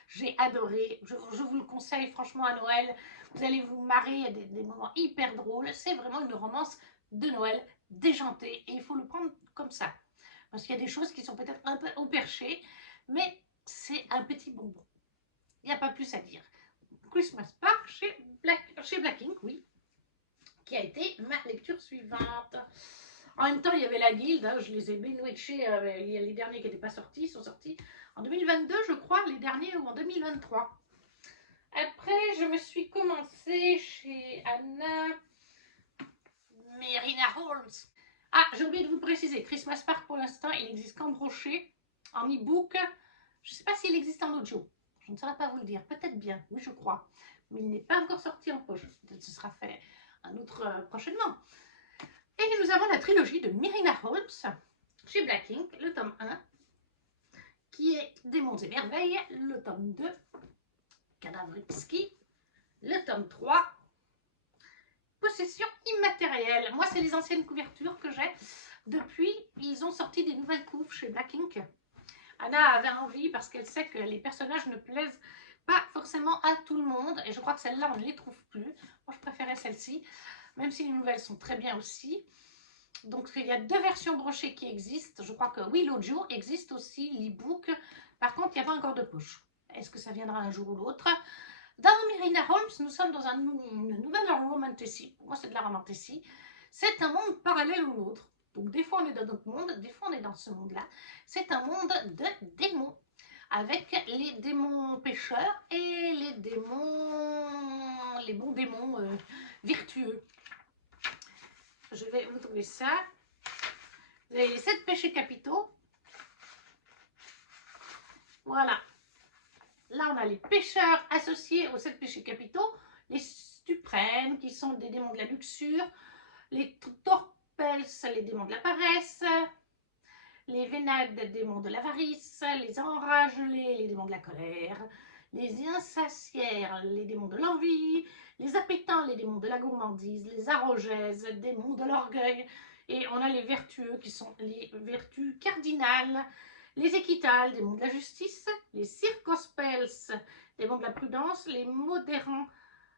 J'ai adoré, je vous le conseille franchement à Noël. Vous allez vous marrer, il y a des moments hyper drôles. C'est vraiment une romance de Noël déjantée et il faut le prendre comme ça. Parce qu'il y a des choses qui sont peut-être un peu au perché, mais c'est un petit bonbon. Il n'y a pas plus à dire. Christmas Park chez Black Ink, oui, qui a été ma lecture suivante. En même temps, il y avait la guilde, hein, je les ai bénouetchés, il y a les derniers qui n'étaient pas sortis, ils sont sortis en 2022, je crois, les derniers, ou en 2023. Après, je me suis commencée chez Anna Myrina Holmes. Ah, j'ai oublié de vous préciser, Christmas Park pour l'instant, il existe qu'en broché, en e-book. Je ne sais pas s'il existe en audio. Je ne saurais pas vous le dire. Peut-être bien, oui, je crois. Mais il n'est pas encore sorti en poche. Peut-être que ce sera fait un autre prochainement. Et nous avons la trilogie de Myrina Holmes chez Black Ink, le tome 1, qui est Des mondes et merveilles, le tome 2, Cadavresky, le tome 3, Possession immatérielle. Moi, c'est les anciennes couvertures que j'ai. Depuis, ils ont sorti des nouvelles couves chez Black Ink. Anna avait envie parce qu'elle sait que les personnages ne plaisent pas forcément à tout le monde. Et je crois que celles-là, on ne les trouve plus. Moi, je préférais celle-ci, même si les nouvelles sont très bien aussi. Donc, il y a deux versions brochées qui existent. Je crois que oui, l'audio existe aussi, l'e-book. Par contre, il n'y a pas encore de poche. Est-ce que ça viendra un jour ou l'autre? Dans Myrina Holmes, nous sommes dans une nouvelle romantasy. Pour moi, c'est de la romantasy. C'est un monde parallèle au nôtre. Donc, des fois, on est dans notre monde, des fois, on est dans ce monde-là. C'est un monde de démons, avec les démons pêcheurs et les bons démons vertueux. Je vais vous trouver ça. Vous avez les 7 péchés capitaux. Voilà. Là, on a les pêcheurs associés aux 7 péchés capitaux, les suprêmes, qui sont des démons de la luxure, les torpels, les démons de la paresse, les vénades, les démons de l'avarice, les enragelés, les démons de la colère, les insatiaires, les démons de l'envie, les appétants, les démons de la gourmandise, les arrogèses, les démons de l'orgueil, et on a les vertueux qui sont les vertus cardinales, les équitales, démons de la justice, les circospels, démons de la prudence, les modérants,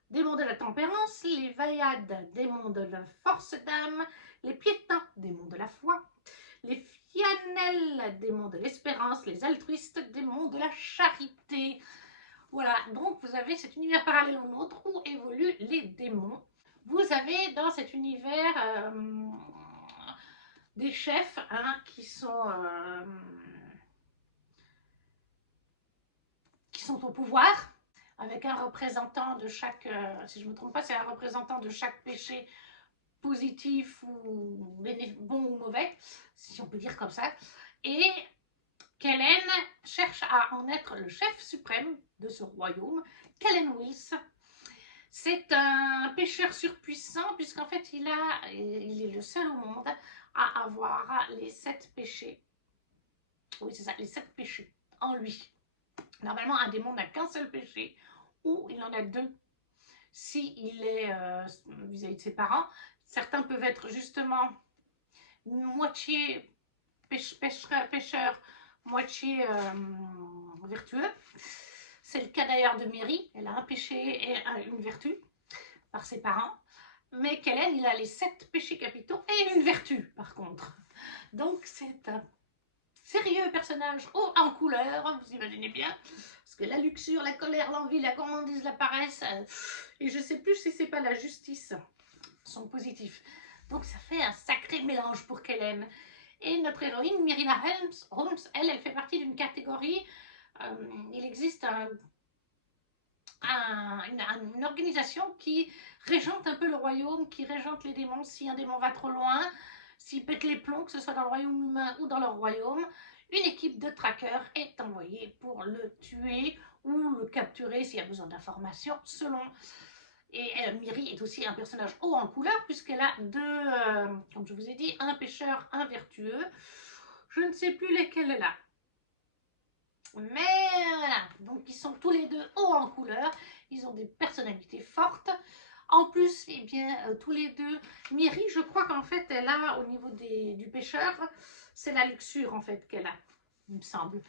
démons de la tempérance, les vaillades, démons de la force d'âme, les piétins, démons de la foi, les fianelles, démons de l'espérance, les altruistes, démons de la charité. Voilà, donc vous avez cet univers parallèle au nôtre où évoluent les démons. Vous avez dans cet univers des chefs qui sont au pouvoir, avec un représentant de chaque, si je ne me trompe pas, c'est un représentant de chaque péché positif ou bon ou mauvais, si on peut dire comme ça. Et Kellen cherche à en être le chef suprême de ce royaume. Kellen Wills, c'est un pêcheur surpuissant, puisqu'en fait il est le seul au monde à avoir les 7 péchés. Oui, c'est ça, les 7 péchés en lui. Normalement, un démon n'a qu'un seul péché, ou il en a 2 s'il est vis-à-vis de ses parents. Certains peuvent être justement moitié pêcheur, moitié vertueux. C'est le cas d'ailleurs de Mary, elle a un péché et une vertu par ses parents. Mais Kellen, il a les 7 péchés capitaux et une vertu par contre. Donc c'est un sérieux personnage haut en couleur, vous imaginez bien. Parce que la luxure, la colère, l'envie, la gourmandise, la paresse, et je ne sais plus si c'est pas la justice, sont positifs. Donc ça fait un sacré mélange pour Kellen. Et notre héroïne, Myrina Holmes, elle fait partie d'une catégorie. Il existe une organisation qui régente un peu le royaume, qui régente les démons. Si un démon va trop loin, s'il pète les plombs, que ce soit dans le royaume humain ou dans leur royaume, une équipe de trackers est envoyée pour le tuer ou le capturer s'il y a besoin d'informations, selon. Et Miri est aussi un personnage haut en couleur, puisqu'elle a 2, comme je vous ai dit, un pêcheur, un vertueux. Je ne sais plus lesquels elle a. Mais voilà, donc ils sont tous les 2 hauts en couleur, ils ont des personnalités fortes. En plus, eh bien, tous les 2, Miri, je crois qu'en fait, elle a, au niveau du pêcheur, c'est la luxure en fait qu'elle a, il me semble.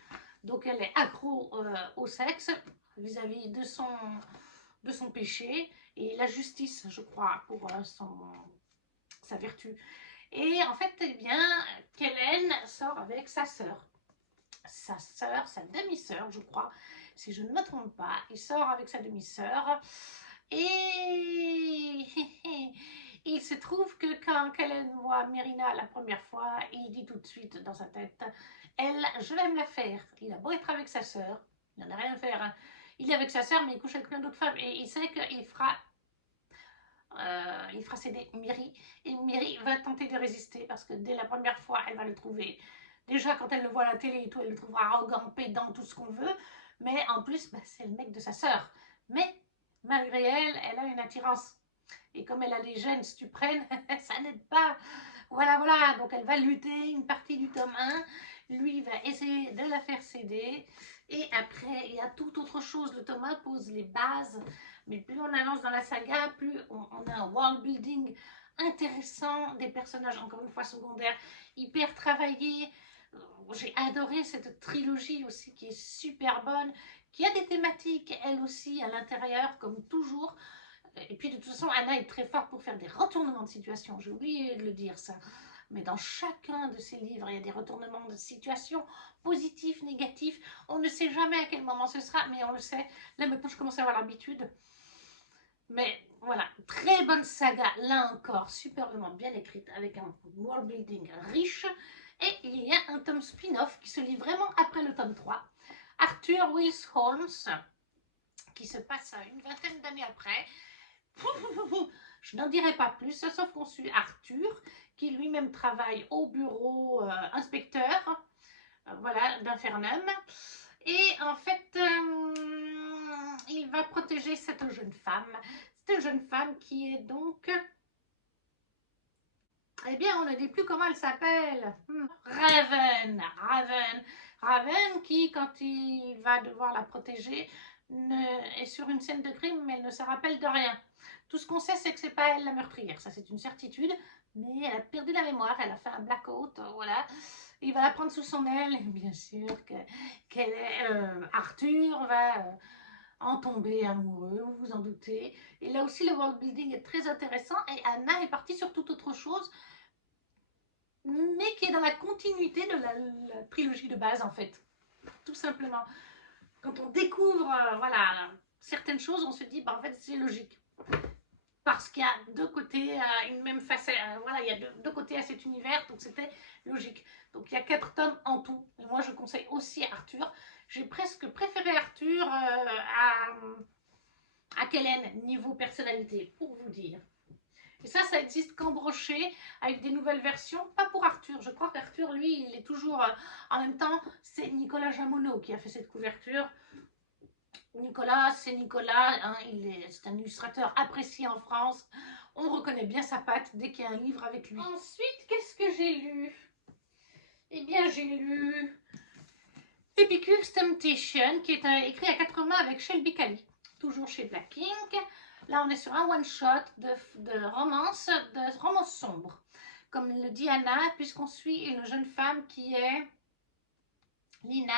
Donc elle est accro au sexe vis-à-vis de son péché, et la justice, je crois, pour sa vertu. Et en fait, eh bien, Kellen sort avec sa sœur, sa demi-sœur, je crois, si je ne me trompe pas. Il sort avec sa demi-sœur, et il se trouve que quand Kellen voit Myrina la première fois, il dit tout de suite dans sa tête, elle, je vais me la faire. Il a beau être avec sa sœur, il n'en a rien à faire, hein. Il est avec sa sœur, mais il couche avec plein d'autres femmes, et il sait qu'il fera céder Miri, et Miri va tenter de résister, parce que dès la première fois, elle va le trouver. Déjà, quand elle le voit à la télé et tout, elle le trouvera arrogant, pédant, tout ce qu'on veut, mais en plus, bah, c'est le mec de sa sœur. Mais malgré elle, elle a une attirance. Et comme elle a les gènes stuprènes, ça n'aide pas. Voilà, voilà. Donc elle va lutter une partie du tome 1. Lui va essayer de la faire céder. Et après, il y a toute autre chose. Le tome 1 pose les bases. Mais plus on avance dans la saga, plus on a un world building intéressant, des personnages encore une fois secondaires, hyper travaillés. J'ai adoré cette trilogie aussi qui est super bonne, qui a des thématiques elle aussi à l'intérieur comme toujours. Et puis de toute façon, Anna est très forte pour faire des retournements de situation. J'ai oublié de le dire ça. mais dans chacun de ces livres, il y a des retournements de situation, positifs, négatifs. On ne sait jamais à quel moment ce sera, mais on le sait. Là, maintenant, je commence à avoir l'habitude. Mais voilà, très bonne saga, là encore, superbement bien écrite, avec un world building riche. Et il y a un tome spin-off qui se lit vraiment après le tome 3. Arthur Wills Holmes, qui se passe une vingtaine d'années après. Je n'en dirai pas plus, sauf qu'on suit Arthur, qui lui-même travaille au bureau inspecteur, voilà, d'Infernum. Et en fait, il va protéger cette jeune femme. C'est une jeune femme qui est donc... Eh bien, on ne dit plus comment elle s'appelle. Raven. Raven qui, quand il va devoir la protéger, est sur une scène de crime, mais elle ne se rappelle de rien. Tout ce qu'on sait, c'est que c'est pas elle la meurtrière. Ça, c'est une certitude. Mais elle a perdu la mémoire. Elle a fait un blackout. Voilà. Il va la prendre sous son aile. Et bien sûr Arthur va en tomber amoureux, vous vous en doutez. Et là aussi, le world building est très intéressant. Et Anna est partie sur toute autre chose, mais qui est dans la continuité de la trilogie de base, en fait. Tout simplement. Quand on découvre voilà, certaines choses, on se dit, bah, en fait, c'est logique. Parce qu'il y a deux côtés, une même facette, voilà, il y a deux côtés à cet univers, donc c'était logique. Donc il y a 4 tomes en tout. Et moi, je conseille aussi Arthur. J'ai presque préféré Arthur à Kellen, niveau personnalité, pour vous dire. Et ça existe qu'en brochet, avec des nouvelles versions, pas pour Arthur. Je crois qu'Arthur, lui, il est toujours... en même temps, c'est Nicolas Jamonneau qui a fait cette couverture. Nicolas, c'est Nicolas, hein, c'est un illustrateur apprécié en France. On reconnaît bien sa patte dès qu'il y a un livre avec lui. Ensuite, qu'est-ce que j'ai lu? Eh bien, j'ai lu Epicure's Temptation, qui est écrit à 4 mains avec Shelby Cali, toujours chez Black Ink. Là, on est sur un one-shot de romance sombre. Comme le dit Anna, puisqu'on suit une jeune femme qui est Lina.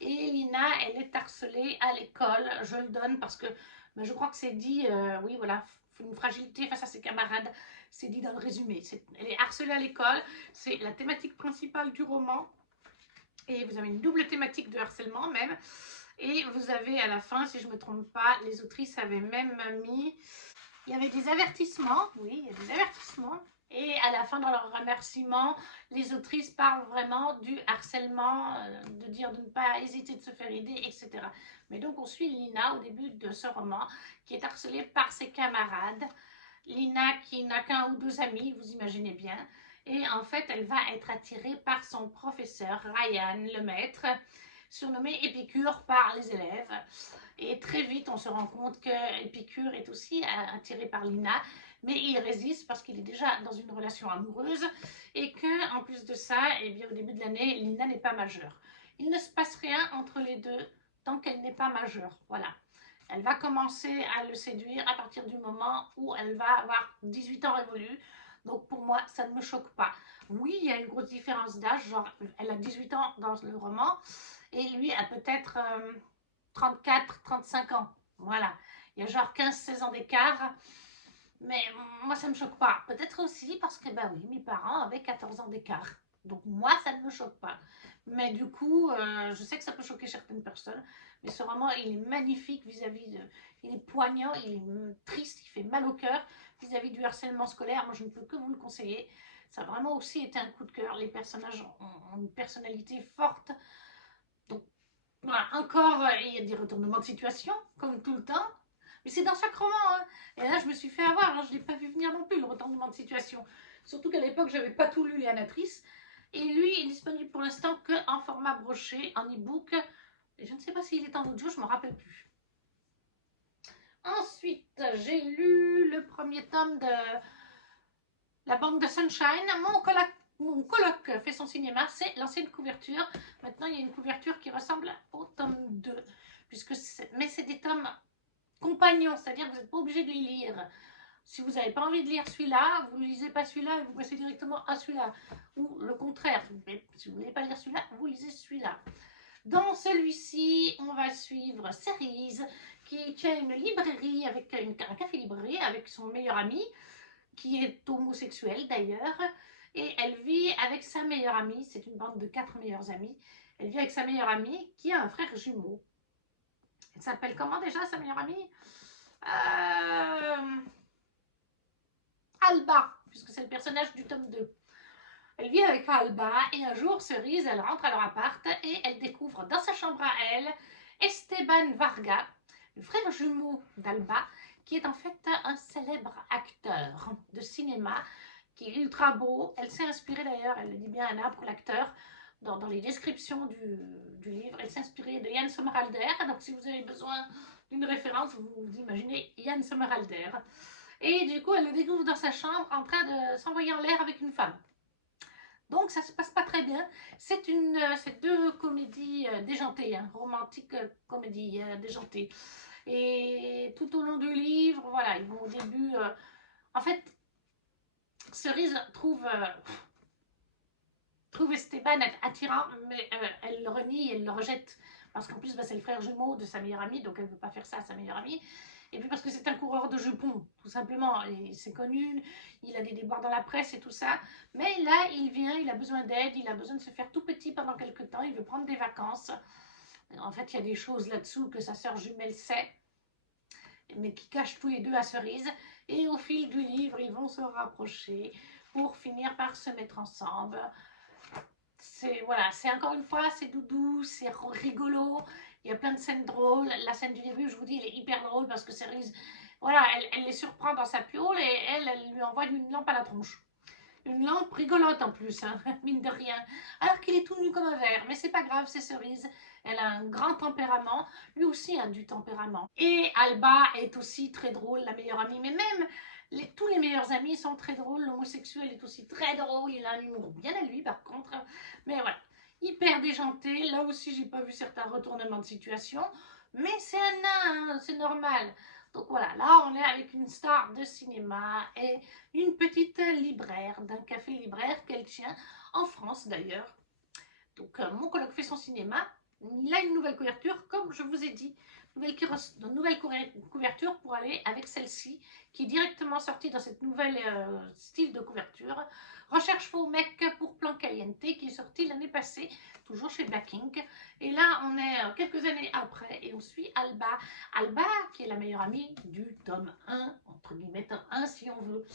Et Lina, elle est harcelée à l'école. Je le donne parce que ben, je crois que c'est dit, oui, voilà, une fragilité face à ses camarades. C'est dit dans le résumé. Elle est harcelée à l'école. C'est la thématique principale du roman. Et vous avez une double thématique de harcèlement même. Et vous avez à la fin, si je ne me trompe pas, les autrices avaient même mis... Il y avait des avertissements, oui, il y a des avertissements. Et à la fin, dans leur remerciement, les autrices parlent vraiment du harcèlement, de dire de ne pas hésiter de se faire aider, etc. Mais donc, on suit Lina au début de ce roman, qui est harcelée par ses camarades. Lina qui n'a qu'un ou deux amis, vous imaginez bien. Et en fait, elle va être attirée par son professeur, Ryan, le maître, surnommé Épicure par les élèves. Et très vite, on se rend compte que Épicure est aussi attiré par Lina, mais il résiste parce qu'il est déjà dans une relation amoureuse et que, en plus de ça, eh bien, au début de l'année, Lina n'est pas majeure. Il ne se passe rien entre les deux tant qu'elle n'est pas majeure. Voilà. Elle va commencer à le séduire à partir du moment où elle va avoir 18 ans révolus. Donc pour moi, ça ne me choque pas. Oui, il y a une grosse différence d'âge, genre elle a 18 ans dans le roman et lui a peut-être 34, 35 ans. Voilà, il y a genre 15-16 ans d'écart. Mais moi, ça ne me choque pas. Peut-être aussi parce que, bah oui, mes parents avaient 14 ans d'écart. Donc moi, ça ne me choque pas. Mais du coup, je sais que ça peut choquer certaines personnes. Mais ce roman, il est magnifique vis-à-vis de... Il est poignant, il est triste, il fait mal au cœur vis-à-vis du harcèlement scolaire. Moi, je ne peux que vous le conseiller. Ça a vraiment aussi été un coup de cœur. Les personnages ont une personnalité forte. Donc, voilà, encore, il y a des retournements de situation, comme tout le temps. Mais c'est dans chaque roman. Hein. Et là, je me suis fait avoir. Hein. Je ne l'ai pas vu venir non plus, le retournement de situation. Surtout qu'à l'époque, je n'avais pas tout lu, Anatrice. Et lui est disponible pour l'instant qu'en format broché, en e-book. Et je ne sais pas s'il est en audio, je ne me rappelle plus. Ensuite, j'ai lu le premier tome de La Banque de Sunshine. Mon coloc fait son cinéma, c'est l'ancienne couverture. Maintenant, il y a une couverture qui ressemble au tome 2. Mais c'est des tomes compagnons, c'est-à-dire que vous n'êtes pas obligé de les lire. Si vous n'avez pas envie de lire celui-là, vous ne lisez pas celui-là et vous passez directement à celui-là. Ou le contraire, si vous ne voulez pas lire celui-là, vous lisez celui-là. Dans celui-ci, on va suivre Cerise, qui tient une librairie, un café-librairie avec son meilleur ami, qui est homosexuel d'ailleurs. Et elle vit avec sa meilleure amie, c'est une bande de 4 meilleures amies. Elle vit avec sa meilleure amie qui a un frère jumeau. Elle s'appelle comment déjà sa meilleure amie? Alba, puisque c'est le personnage du tome 2. Elle vit avec Alba et un jour, Cerise, elle rentre à leur appart et elle découvre dans sa chambre à elle Esteban Varga, le frère jumeau d'Alba, qui est en fait un célèbre acteur de cinéma qui est ultra beau. Elle s'est inspirée d'ailleurs, elle le dit bien Anna pour l'acteur, dans les descriptions du livre, elle s'est inspirée de Jan Sommerhalder. Donc si vous avez besoin d'une référence, vous imaginez Jan Sommerhalder. Et du coup, elle le découvre dans sa chambre en train de s'envoyer en l'air avec une femme. Donc ça se passe pas très bien. C'est deux comédies déjantées, hein, romantiques comédies déjantées. Et tout au long du livre, voilà, ils vont au début... en fait, Cerise trouve Esteban attirant, mais elle le renie, elle le rejette. Parce qu'en plus, bah, c'est le frère jumeau de sa meilleure amie, donc elle ne veut pas faire ça à sa meilleure amie. Et puis parce que c'est un coureur de jupons, tout simplement. C'est connu, il a des déboires dans la presse et tout ça. Mais là, il vient, il a besoin d'aide, il a besoin de se faire tout petit pendant quelques temps, il veut prendre des vacances. En fait, il y a des choses là-dessous que sa sœur jumelle sait, mais qui cachent tous les deux à Cerise. Et au fil du livre, ils vont se rapprocher pour finir par se mettre ensemble. Voilà, c'est encore une fois, c'est doudou, c'est rigolo. Il y a plein de scènes drôles. La scène du début, je vous dis, elle est hyper drôle parce que Cerise, voilà, elle les surprend dans sa piole et elle lui envoie une lampe à la tronche. Une lampe rigolote en plus, hein, mine de rien. Alors qu'il est tout nu comme un verre, mais c'est pas grave, c'est Cerise. Elle a un grand tempérament, lui aussi a du tempérament. Et Alba est aussi très drôle, la meilleure amie, mais même tous les meilleurs amis sont très drôles. L'homosexuel est aussi très drôle, il a un humour bien à lui par contre. Mais voilà, hyper déjanté. Là aussi, j'ai pas vu certains retournements de situation, mais c'est un nain, hein, c'est normal. Donc voilà, là on est avec une star de cinéma et une petite libraire d'un café libraire qu'elle tient en France d'ailleurs. Donc mon coloc fait son cinéma, il a une nouvelle couverture comme je vous ai dit, nouvelle couverture pour aller avec celle-ci qui est directement sortie dans cette nouvelle style de couverture. Recherche faux mec pour Plan Caliente qui est sorti l'année passée, toujours chez Black Ink. Et là on est quelques années après et on suit Alba. Alba qui est la meilleure amie du tome 1, entre guillemets tome 1 si on veut,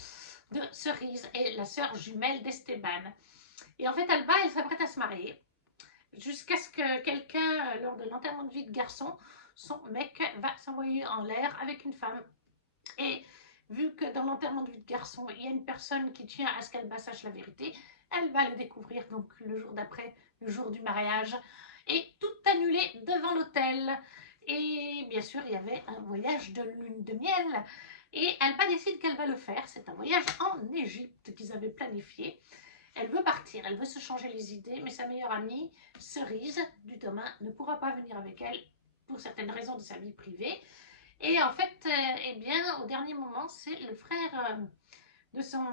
de Cerise et la sœur jumelle d'Esteban. Et en fait Alba elle s'apprête à se marier jusqu'à ce que quelqu'un, lors de l'enterrement de vie de garçon, son mec va s'envoyer en l'air avec une femme. Et vu que dans l'enterrement de vie de garçon, il y a une personne qui tient à ce qu'Alba sache la vérité, elle va le découvrir donc le jour d'après, le jour du mariage, et tout annulé devant l'hôtel. Et bien sûr, il y avait un voyage de lune de miel. Et Alba décide qu'elle va le faire. C'est un voyage en Égypte qu'ils avaient planifié. Elle veut partir, elle veut se changer les idées, mais sa meilleure amie, Cerise, du tome 1, ne pourra pas venir avec elle pour certaines raisons de sa vie privée. Et en fait, eh bien, au dernier moment, c'est le frère de son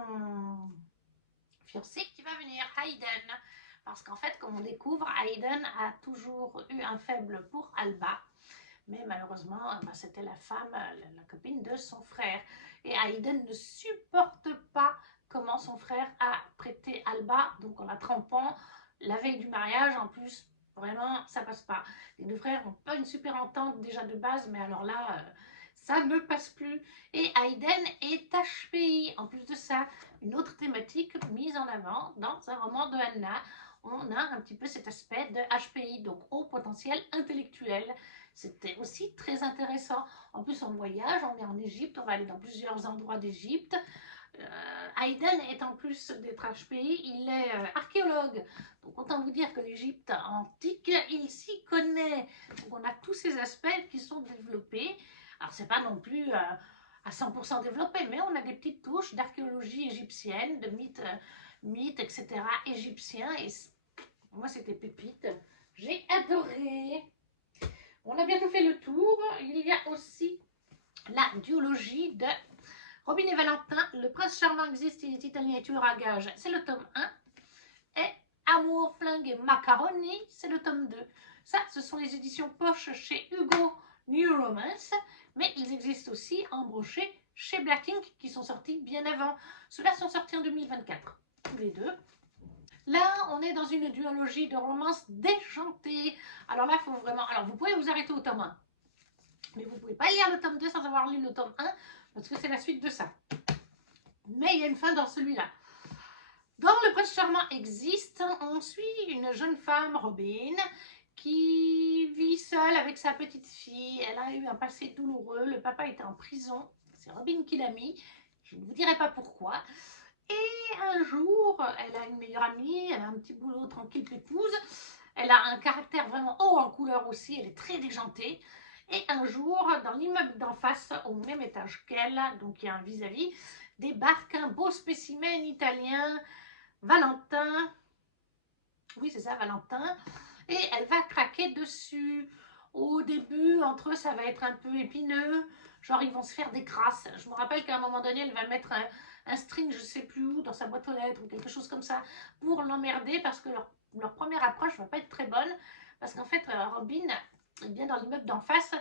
fiancé qui va venir, Hayden. Parce qu'en fait, comme on découvre, Hayden a toujours eu un faible pour Alba. Mais malheureusement, c'était la femme, la copine de son frère. Et Hayden ne supporte pas comment son frère a traité Alba, donc en la trempant la veille du mariage. En plus, vraiment, ça passe pas. Les deux frères n'ont pas une super entente déjà de base, mais alors là, ça ne passe plus. Et Hayden est HPI. En plus de ça, une autre thématique mise en avant dans un roman de Anna. On a un petit peu cet aspect de HPI, donc haut potentiel intellectuel. C'était aussi très intéressant. En plus, on voyage, on est en Égypte, on va aller dans plusieurs endroits d'Égypte. Hayden est en plus d'être HPI, il est archéologue. Donc autant vous dire que l'Égypte antique, il s'y connaît. Donc on a tous ces aspects qui sont développés. Alors c'est pas non plus à 100% développé, mais on a des petites touches d'archéologie égyptienne, de mythes, etc. égyptiens. Et moi c'était pépite. J'ai adoré. On a bientôt fait le tour. Il y a aussi la duologie de Robin et Valentin. Le prince charmant existe, il est italien et tueur à gages. C'est le tome 1. Et Amour, flingue et macaroni, c'est le tome 2. Ça, ce sont les éditions poche chez Hugo New Romance. Mais ils existent aussi en brochet chez Black Ink qui sont sortis bien avant. Ceux-là sont sortis en 2024. tous les deux. Là, on est dans une duologie de romance déjantée. Alors là, il faut vraiment... Alors, vous pouvez vous arrêter au tome 1. Mais vous ne pouvez pas lire le tome 2 sans avoir lu le tome 1, parce que c'est la suite de ça. Mais il y a une fin dans celui-là. Dans Le Prince Charmant existe, on suit une jeune femme, Robin, qui vit seule avec sa petite fille. Elle a eu un passé douloureux, le papa était en prison, c'est Robin qui l'a mis, je ne vous dirai pas pourquoi. Et un jour, elle a une meilleure amie, elle a un petit boulot tranquille pépouze, elle a un caractère vraiment haut en couleur aussi, elle est très déjantée. Et un jour, dans l'immeuble d'en face, au même étage qu'elle, donc il y a un vis-à-vis, débarque un beau spécimen italien, Valentin. Oui, c'est ça, Valentin. Et elle va craquer dessus. Au début, entre eux, ça va être un peu épineux. Genre, ils vont se faire des crasses. Je me rappelle qu'à un moment donné, elle va mettre un string, je ne sais plus où, dans sa boîte aux lettres ou quelque chose comme ça, pour l'emmerder parce que leur première approche ne va pas être très bonne. Parce qu'en fait, Robin, bien dans l'immeuble d'en face,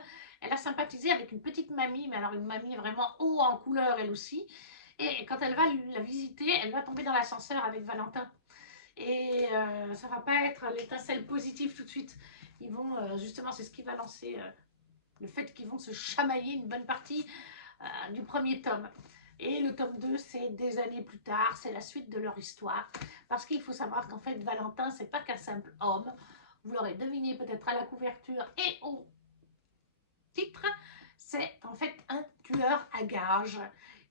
elle a sympathisé avec une petite mamie, mais alors une mamie vraiment haut en couleur, elle aussi. Et quand elle va la visiter, elle va tomber dans l'ascenseur avec Valentin. Et ça ne va pas être l'étincelle positive tout de suite. Ils vont, justement, c'est ce qui va lancer le fait qu'ils vont se chamailler une bonne partie du premier tome. Et le tome 2, c'est des années plus tard, c'est la suite de leur histoire. Parce qu'il faut savoir qu'en fait, Valentin, c'est pas qu'un simple homme. Vous l'aurez deviné peut-être à la couverture et au titre, c'est en fait un tueur à gages.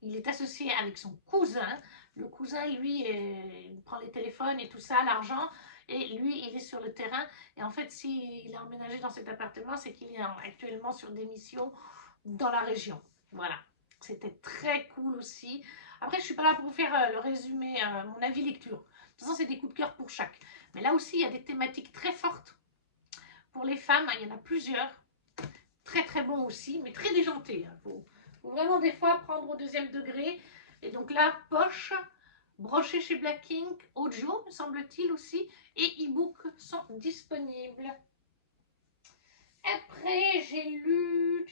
Il est associé avec son cousin. Le cousin, lui, il prend les téléphones et tout ça, l'argent, et lui, il est sur le terrain. Et en fait, s'il a emménagé dans cet appartement, c'est qu'il est actuellement sur des missions dans la région. Voilà. C'était très cool aussi. Après, je ne suis pas là pour vous faire le résumé, mon avis lecture. De toute façon, c'est des coups de cœur pour chaque. Mais là aussi, il y a des thématiques très fortes. Pour les femmes, il y en a plusieurs. Très très bon aussi, mais très déjanté. Faut vraiment des fois prendre au deuxième degré. Et donc là, poche, broché chez Black Ink, audio, me semble-t-il aussi, et e-book sont disponibles. Après, j'ai lu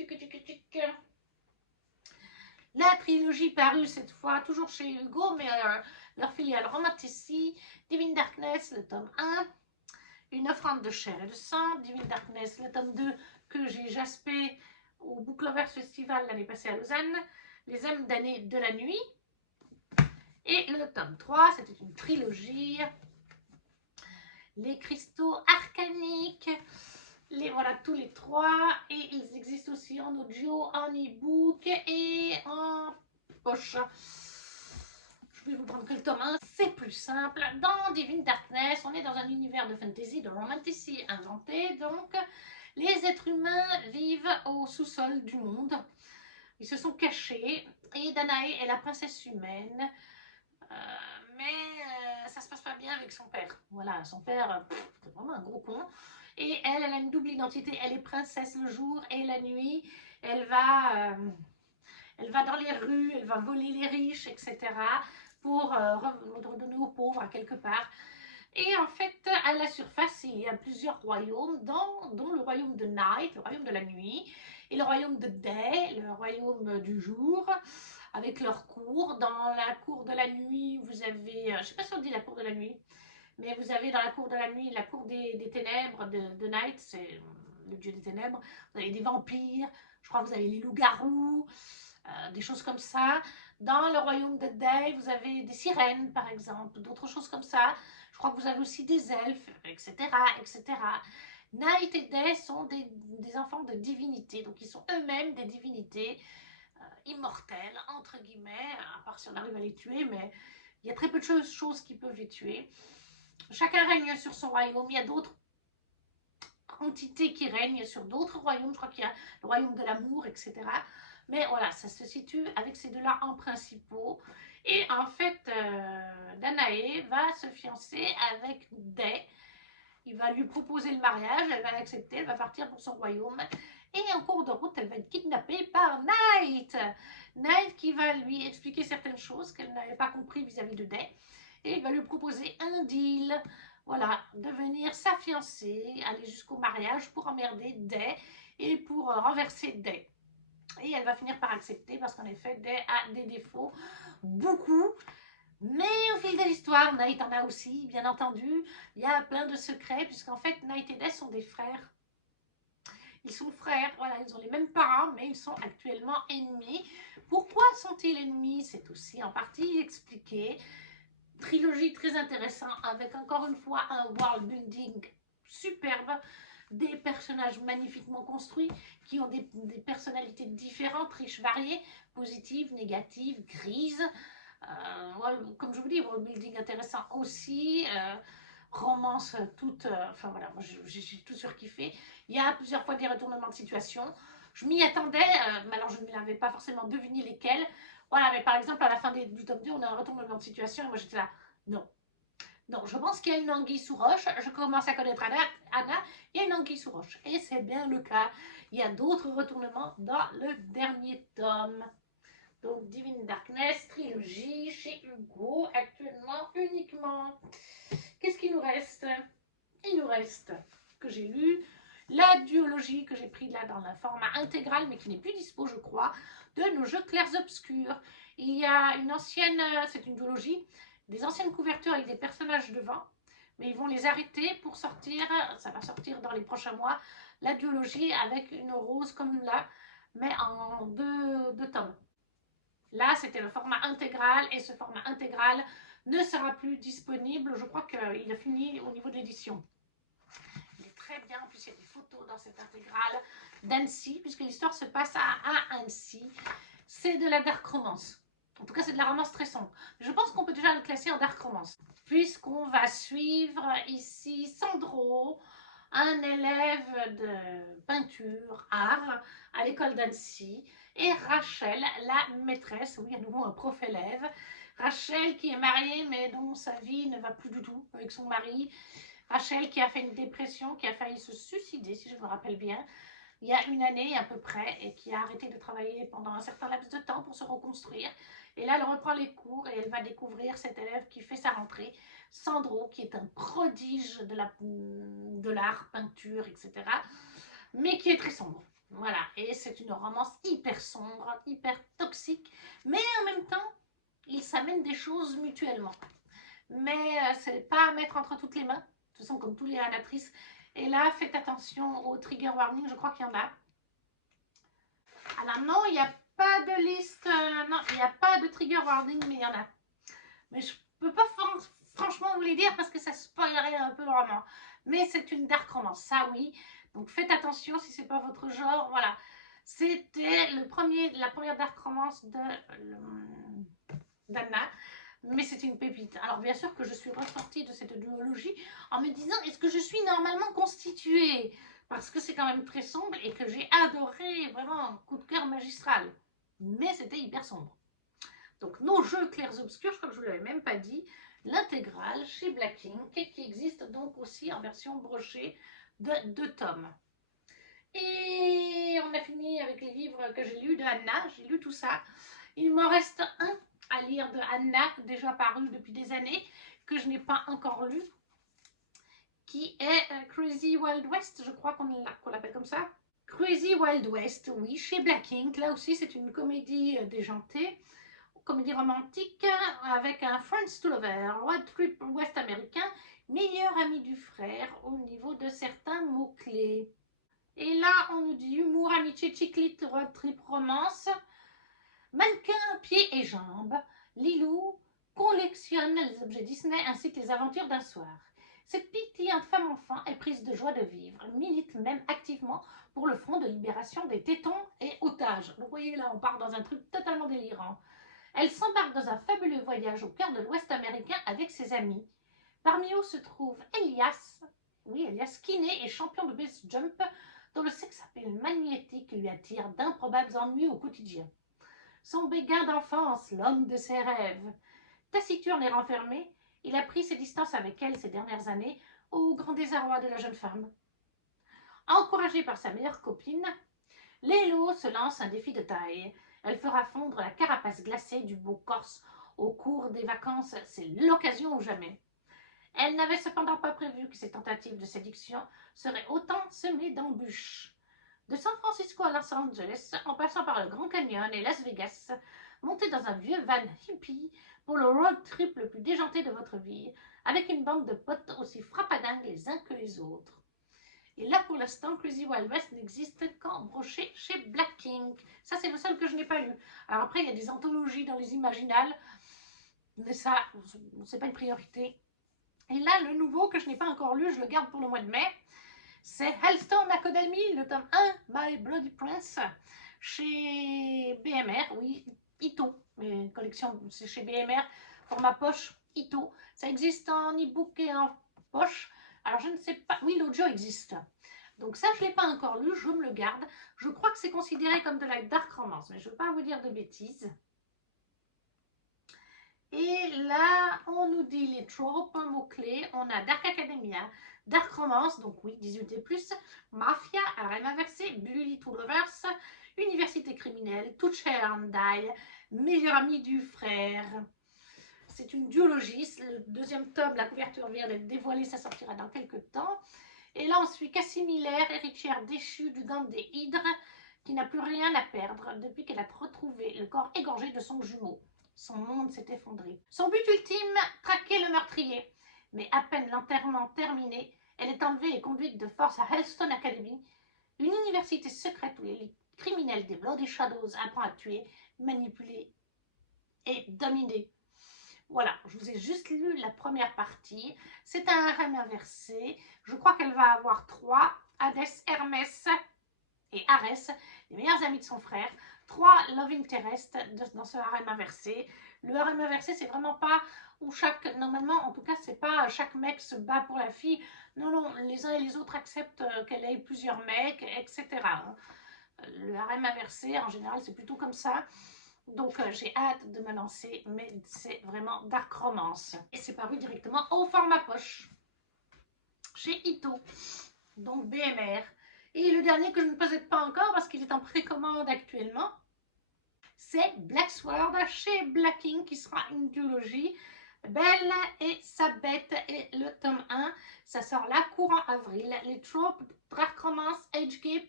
la trilogie parue cette fois, toujours chez Hugo, mais leur filiale Romantici, Divine Darkness, le tome 1, Une offrande de chair et de sang, Divine Darkness, le tome 2, que j'ai jaspé au Book Lovers Festival l'année passée à Lausanne, Les âmes damnées de la nuit. Et le tome 3, c'était une trilogie. Les cristaux arcaniques, voilà tous les trois. Et ils existent aussi en audio, en e-book et en poche. Je vais vous prendre que le tome 1, c'est plus simple. Dans Divine Darkness, on est dans un univers de fantasy, de romanticy inventé, donc les êtres humains vivent au sous-sol du monde. Ils se sont cachés et Danae est la princesse humaine. Mais ça se passe pas bien avec son père. Voilà, son père, c'est vraiment un gros con. Et elle a une double identité. Elle est princesse le jour et la nuit. Elle va dans les rues, elle va voler les riches, etc. pour redonner aux pauvres à quelque part. Et en fait, à la surface, il y a plusieurs royaumes, dont le royaume de Night, le royaume de la nuit, et le royaume de Day, le royaume du jour, avec leur cour. Dans la cour de la nuit, vous avez, je ne sais pas si on dit la cour de la nuit, mais vous avez dans la cour de la nuit, la cour des ténèbres de Night, c'est le dieu des ténèbres. Vous avez des vampires, je crois que vous avez les loups-garous, des choses comme ça. Dans le royaume de Day, vous avez des sirènes, par exemple, d'autres choses comme ça. Je crois que vous avez aussi des elfes, etc., etc. Night et Day sont des enfants de divinités, donc ils sont eux-mêmes des divinités immortelles, entre guillemets, à part si on arrive à les tuer, mais il y a très peu de choses qui peuvent les tuer. Chacun règne sur son royaume, il y a d'autres entités qui règnent sur d'autres royaumes, je crois qu'il y a le royaume de l'amour, etc. Mais voilà, ça se situe avec ces deux-là en principaux. Et en fait, Danae va se fiancer avec Day. Il va lui proposer le mariage, elle va l'accepter, elle va partir pour son royaume. Et en cours de route, elle va être kidnappée par Night. Night qui va lui expliquer certaines choses qu'elle n'avait pas compris vis-à-vis de Day. Et il va lui proposer un deal, voilà, devenir sa fiancée, aller jusqu'au mariage pour emmerder Day et pour renverser Day. Et elle va finir par accepter parce qu'en effet, Day a des défauts, beaucoup. Mais au fil de l'histoire, Night en a aussi, bien entendu. Il y a plein de secrets, puisqu'en fait, Night et Day sont des frères. Ils sont frères, voilà, ils ont les mêmes parents, mais ils sont actuellement ennemis. Pourquoi sont-ils ennemis? C'est aussi en partie expliqué. Trilogie très intéressante, avec encore une fois un world building superbe, des personnages magnifiquement construits, qui ont des personnalités différentes, riches, variées, positives, négatives, grises. Comme je vous dis, world building intéressant aussi. Romance toute, enfin voilà, moi j'ai tout surkiffé. Il y a plusieurs fois des retournements de situation. Je m'y attendais, mais alors je ne l'avais pas forcément deviné lesquels. Voilà, mais par exemple, à la fin du tome 2, on a un retournement de situation et moi j'étais là, non. Non, je pense qu'il y a une anguille sous roche. Je commence à connaître Anna, il y a une anguille sous roche. Et c'est bien le cas. Il y a d'autres retournements dans le dernier tome. Donc, Divine Darkness, trilogie, chez Hugo, actuellement uniquement. Qu'est-ce qu'il nous reste? Il nous reste, que j'ai lu, la duologie que j'ai pris là dans le format intégral, mais qui n'est plus dispo, je crois, de nos jeux clairs obscurs. Il y a une ancienne, c'est une duologie, des anciennes couvertures avec des personnages devant, mais ils vont les arrêter pour sortir, ça va sortir dans les prochains mois, la duologie avec une rose comme là, mais en deux tomes. Là, c'était le format intégral et ce format intégral ne sera plus disponible. Je crois qu'il a fini au niveau de l'édition. Il est très bien. En plus, il y a des photos dans cette intégrale d'Annecy, puisque l'histoire se passe à Annecy. C'est de la dark romance. En tout cas, c'est de la romance très sombre. Je pense qu'on peut déjà le classer en dark romance. Puisqu'on va suivre ici Sandro, un élève de peinture, art, à l'école d'Annecy, et Rachel, la maîtresse, oui, à nouveau un prof-élève. Rachel qui est mariée, mais dont sa vie ne va plus du tout avec son mari. Rachel qui a fait une dépression, qui a failli se suicider, si je me rappelle bien, il y a une année à peu près, et qui a arrêté de travailler pendant un certain laps de temps pour se reconstruire. Et là, elle reprend les cours et elle va découvrir cet élève qui fait sa rentrée, Sandro, qui est un prodige de l'art, peinture, etc., mais qui est très sombre. Voilà, et c'est une romance hyper sombre, hyper toxique, mais en même temps, ils s'amènent des choses mutuellement. Mais c'est pas à mettre entre toutes les mains, de toute façon, comme tous les rédactrices. Et là, faites attention aux trigger warnings, je crois qu'il y en a. Alors non, il n'y a pas de liste, non, il n'y a pas de trigger warning, mais il y en a. Mais je peux pas franchement vous les dire parce que ça spoilerait un peu le roman. Mais c'est une dark romance, ça oui. Donc faites attention si c'est pas votre genre, voilà. C'était la première dark romance d'Anna, mais c'est une pépite. Alors bien sûr que je suis ressortie de cette duologie en me disant, est-ce que je suis normalement constituée? Parce que c'est quand même très sombre et que j'ai adoré, vraiment un coup de cœur magistral. Mais c'était hyper sombre. Donc nos jeux clairs obscurs, je crois que je ne vous l'avais même pas dit, l'intégrale chez Black Ink, qui existe donc aussi en version brochée de 2 tomes. Et on a fini avec les livres que j'ai lus de Anna, j'ai lu tout ça. Il m'en reste un à lire de Anna, déjà paru depuis des années, que je n'ai pas encore lu, qui est Crazy Wild West, je crois qu'on l'appelle comme ça. Crazy Wild West, oui, chez Black Ink. Là aussi, c'est une comédie déjantée, comédie romantique avec un Friends to Lover, road trip ouest américain, meilleur ami du frère au niveau de certains mots-clés. Et là, on nous dit humour, amitié, chiclite, road trip, romance. Mannequin, pieds et jambes, Lilou collectionne les objets Disney ainsi que les aventures d'un soir. Cette pétillante femme-enfant est prise de joie de vivre, milite même activement pour le front de libération des tétons et otages. Vous voyez là, on part dans un truc totalement délirant. Elle s'embarque dans un fabuleux voyage au cœur de l'Ouest américain avec ses amis. Parmi eux se trouve Elias, oui, Elias, kiné et champion de base jump, dont le sex appeal magnétique lui attire d'improbables ennuis au quotidien. Son béguin d'enfance, l'homme de ses rêves. Taciturne et renfermé, il a pris ses distances avec elle ces dernières années, au grand désarroi de la jeune femme. Encouragée par sa meilleure copine, Lélo se lance un défi de taille. Elle fera fondre la carapace glacée du beau Corse au cours des vacances. C'est l'occasion ou jamais. Elle n'avait cependant pas prévu que ces tentatives de séduction seraient autant semées d'embûches. De San Francisco à Los Angeles, en passant par le Grand Canyon et Las Vegas, montée dans un vieux van hippie, pour le road trip le plus déjanté de votre vie, avec une bande de potes aussi frappadingues les uns que les autres. Et là, pour l'instant, Crazy Wild West n'existe qu'en broché chez Black Ink. Ça, c'est le seul que je n'ai pas lu. Alors après, il y a des anthologies dans les Imaginales, mais ça, c'est pas une priorité. Et là, le nouveau que je n'ai pas encore lu, je le garde pour le mois de mai, c'est Hellstone Academy, le tome 1, My Bloody Prince, chez BMR, oui, Ito, mes collections, c'est chez BMR, format poche, Ito. Ça existe en e-book et en poche. Alors je ne sais pas, oui, l'audio existe. Donc ça, je ne l'ai pas encore lu, je me le garde. Je crois que c'est considéré comme de la dark romance, mais je ne veux pas vous dire de bêtises. Et là, on nous dit les tropes, mots-clés. On a Dark Academia, Dark Romance, donc oui, 18+, Mafia, harem inversé, Bully to Lovers, Université criminelle, Touch Hair and Die, Meilleur ami du frère. C'est une duologie. Le deuxième tome, la couverture vient d'être dévoilée, ça sortira dans quelques temps. Et là, on suit Cassie Miller, héritière déchue du gang des Hydres, qui n'a plus rien à perdre depuis qu'elle a retrouvé le corps égorgé de son jumeau. Son monde s'est effondré. Son but ultime, traquer le meurtrier. Mais à peine l'enterrement terminé, elle est enlevée et conduite de force à Hellstone Academy, une université secrète où l'élite criminelle des Bloody Shadows apprend à tuer, manipuler et dominer. Voilà, je vous ai juste lu la première partie. C'est un harem inversé. Je crois qu'elle va avoir 3, Hadès, Hermès et Arès, les meilleurs amis de son frère. 3 love interest dans ce harem inversé. Le harem inversé, c'est vraiment pas où normalement, en tout cas, c'est pas chaque mec se bat pour la fille. Non, non, les uns et les autres acceptent qu'elle ait plusieurs mecs, etc. Le harem inversé, en général, c'est plutôt comme ça. Donc j'ai hâte de me lancer, mais c'est vraiment dark romance. Et c'est paru directement au format poche, chez Ito, donc BMR. Et le dernier que je ne possède pas encore, parce qu'il est en précommande actuellement, c'est Black Sword, chez Black Ink, qui sera une duologie. Belle et sa bête, et le tome 1, ça sort là, courant avril. Les tropes, dark romance, age gap,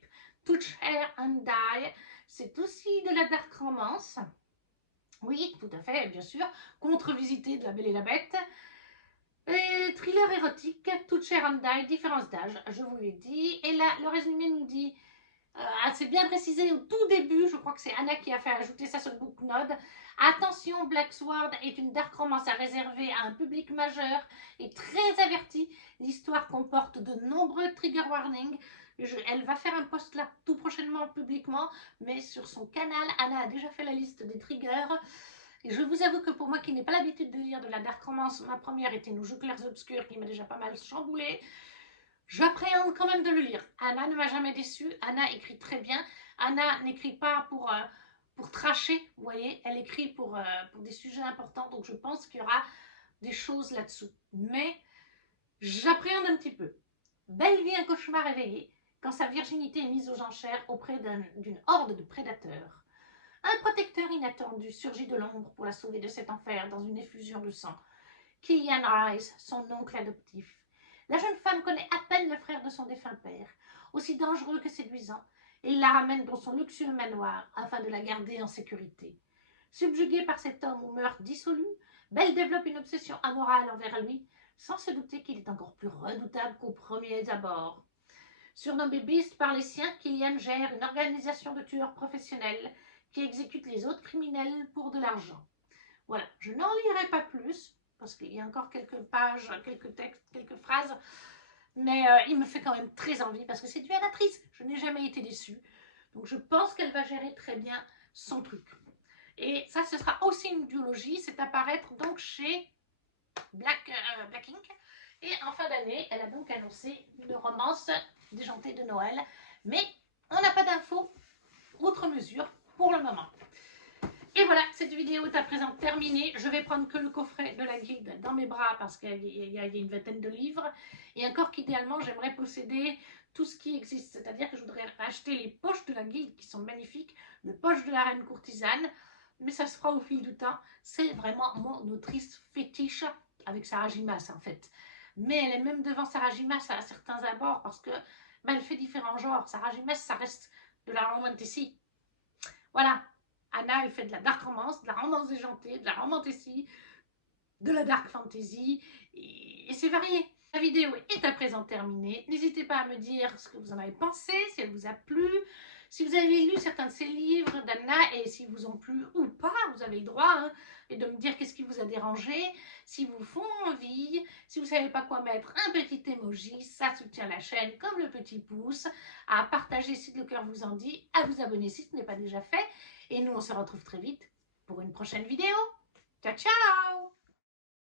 touch hair and die. C'est aussi de la dark romance. Oui, tout à fait, bien sûr. Contre-visité de La Belle et la Bête. Et thriller érotique, Touch Hair and Die, différence d'âge, je vous l'ai dit. Et là, le résumé nous dit, c'est bien précisé au tout début, je crois que c'est Anna qui a fait ajouter ça sur le booknode. Attention, Black Sword est une dark romance à réserver à un public majeur et très averti. L'histoire comporte de nombreux trigger warnings. Elle va faire un post là tout prochainement publiquement, mais sur son canal, Anna a déjà fait la liste des triggers. Et je vous avoue que pour moi qui n'ai pas l'habitude de lire de la dark romance, ma première était Nos joues clairs obscurs qui m'a déjà pas mal chamboulé. J'appréhende quand même de le lire. Anna ne m'a jamais déçue. Anna écrit très bien. Anna n'écrit pas pour tracher, vous voyez. Elle écrit pour des sujets importants. Donc je pense qu'il y aura des choses là-dessous. Mais j'appréhende un petit peu. Belle vie, un cauchemar éveillé, quand sa virginité est mise aux enchères auprès d'une horde de prédateurs. Un protecteur inattendu surgit de l'ombre pour la sauver de cet enfer dans une effusion de sang. Killian Rice, son oncle adoptif. La jeune femme connaît à peine le frère de son défunt père, aussi dangereux que séduisant, et il la ramène dans son luxueux manoir afin de la garder en sécurité. Subjuguée par cet homme aux mœurs dissolues, Belle développe une obsession amorale envers lui, sans se douter qu'il est encore plus redoutable qu'aux premiers abords. Surnommé Beast par les siens, Killian gère une organisation de tueurs professionnels qui exécute les autres criminels pour de l'argent. Voilà, je n'en lirai pas plus, parce qu'il y a encore quelques pages, quelques textes, quelques phrases, mais il me fait quand même très envie, parce que c'est du Annatrice, je n'ai jamais été déçue, donc je pense qu'elle va gérer très bien son truc. Et ça, ce sera aussi une duologie, c'est à paraître donc chez Black Ink, et en fin d'année, elle a donc annoncé une romance déjantée de Noël, mais on n'a pas d'infos outre mesure pour le moment. Et voilà, cette vidéo est à présent terminée. Je vais prendre que le coffret de la guilde dans mes bras parce qu'il y a une vingtaine de livres. Et encore qu'idéalement, j'aimerais posséder tout ce qui existe. C'est-à-dire que je voudrais acheter les poches de la guilde qui sont magnifiques, les poches de la reine courtisane. Mais ça se fera au fil du temps. C'est vraiment mon autrice fétiche avec Sarah Gimas en fait. Mais elle est même devant Sarah Gimas à certains abords parce que elle fait différents genres. Sarah Gimas, ça reste de la romantasy. Voilà. Anna, elle fait de la dark romance, de la romance déjantée, de la romantécie, de la romance déjantée, de la romantécie, de la dark fantasy, et c'est varié. La vidéo est à présent terminée. N'hésitez pas à me dire ce que vous en avez pensé, si elle vous a plu, si vous avez lu certains de ces livres d'Anna et s'ils vous ont plu ou pas, vous avez le droit hein, et de me dire qu'est-ce qui vous a dérangé, si vous font envie, si vous ne savez pas quoi mettre, un petit emoji, ça soutient la chaîne comme le petit pouce, à partager si le cœur vous en dit, à vous abonner si ce n'est pas déjà fait. Et nous, on se retrouve très vite pour une prochaine vidéo. Ciao, ciao!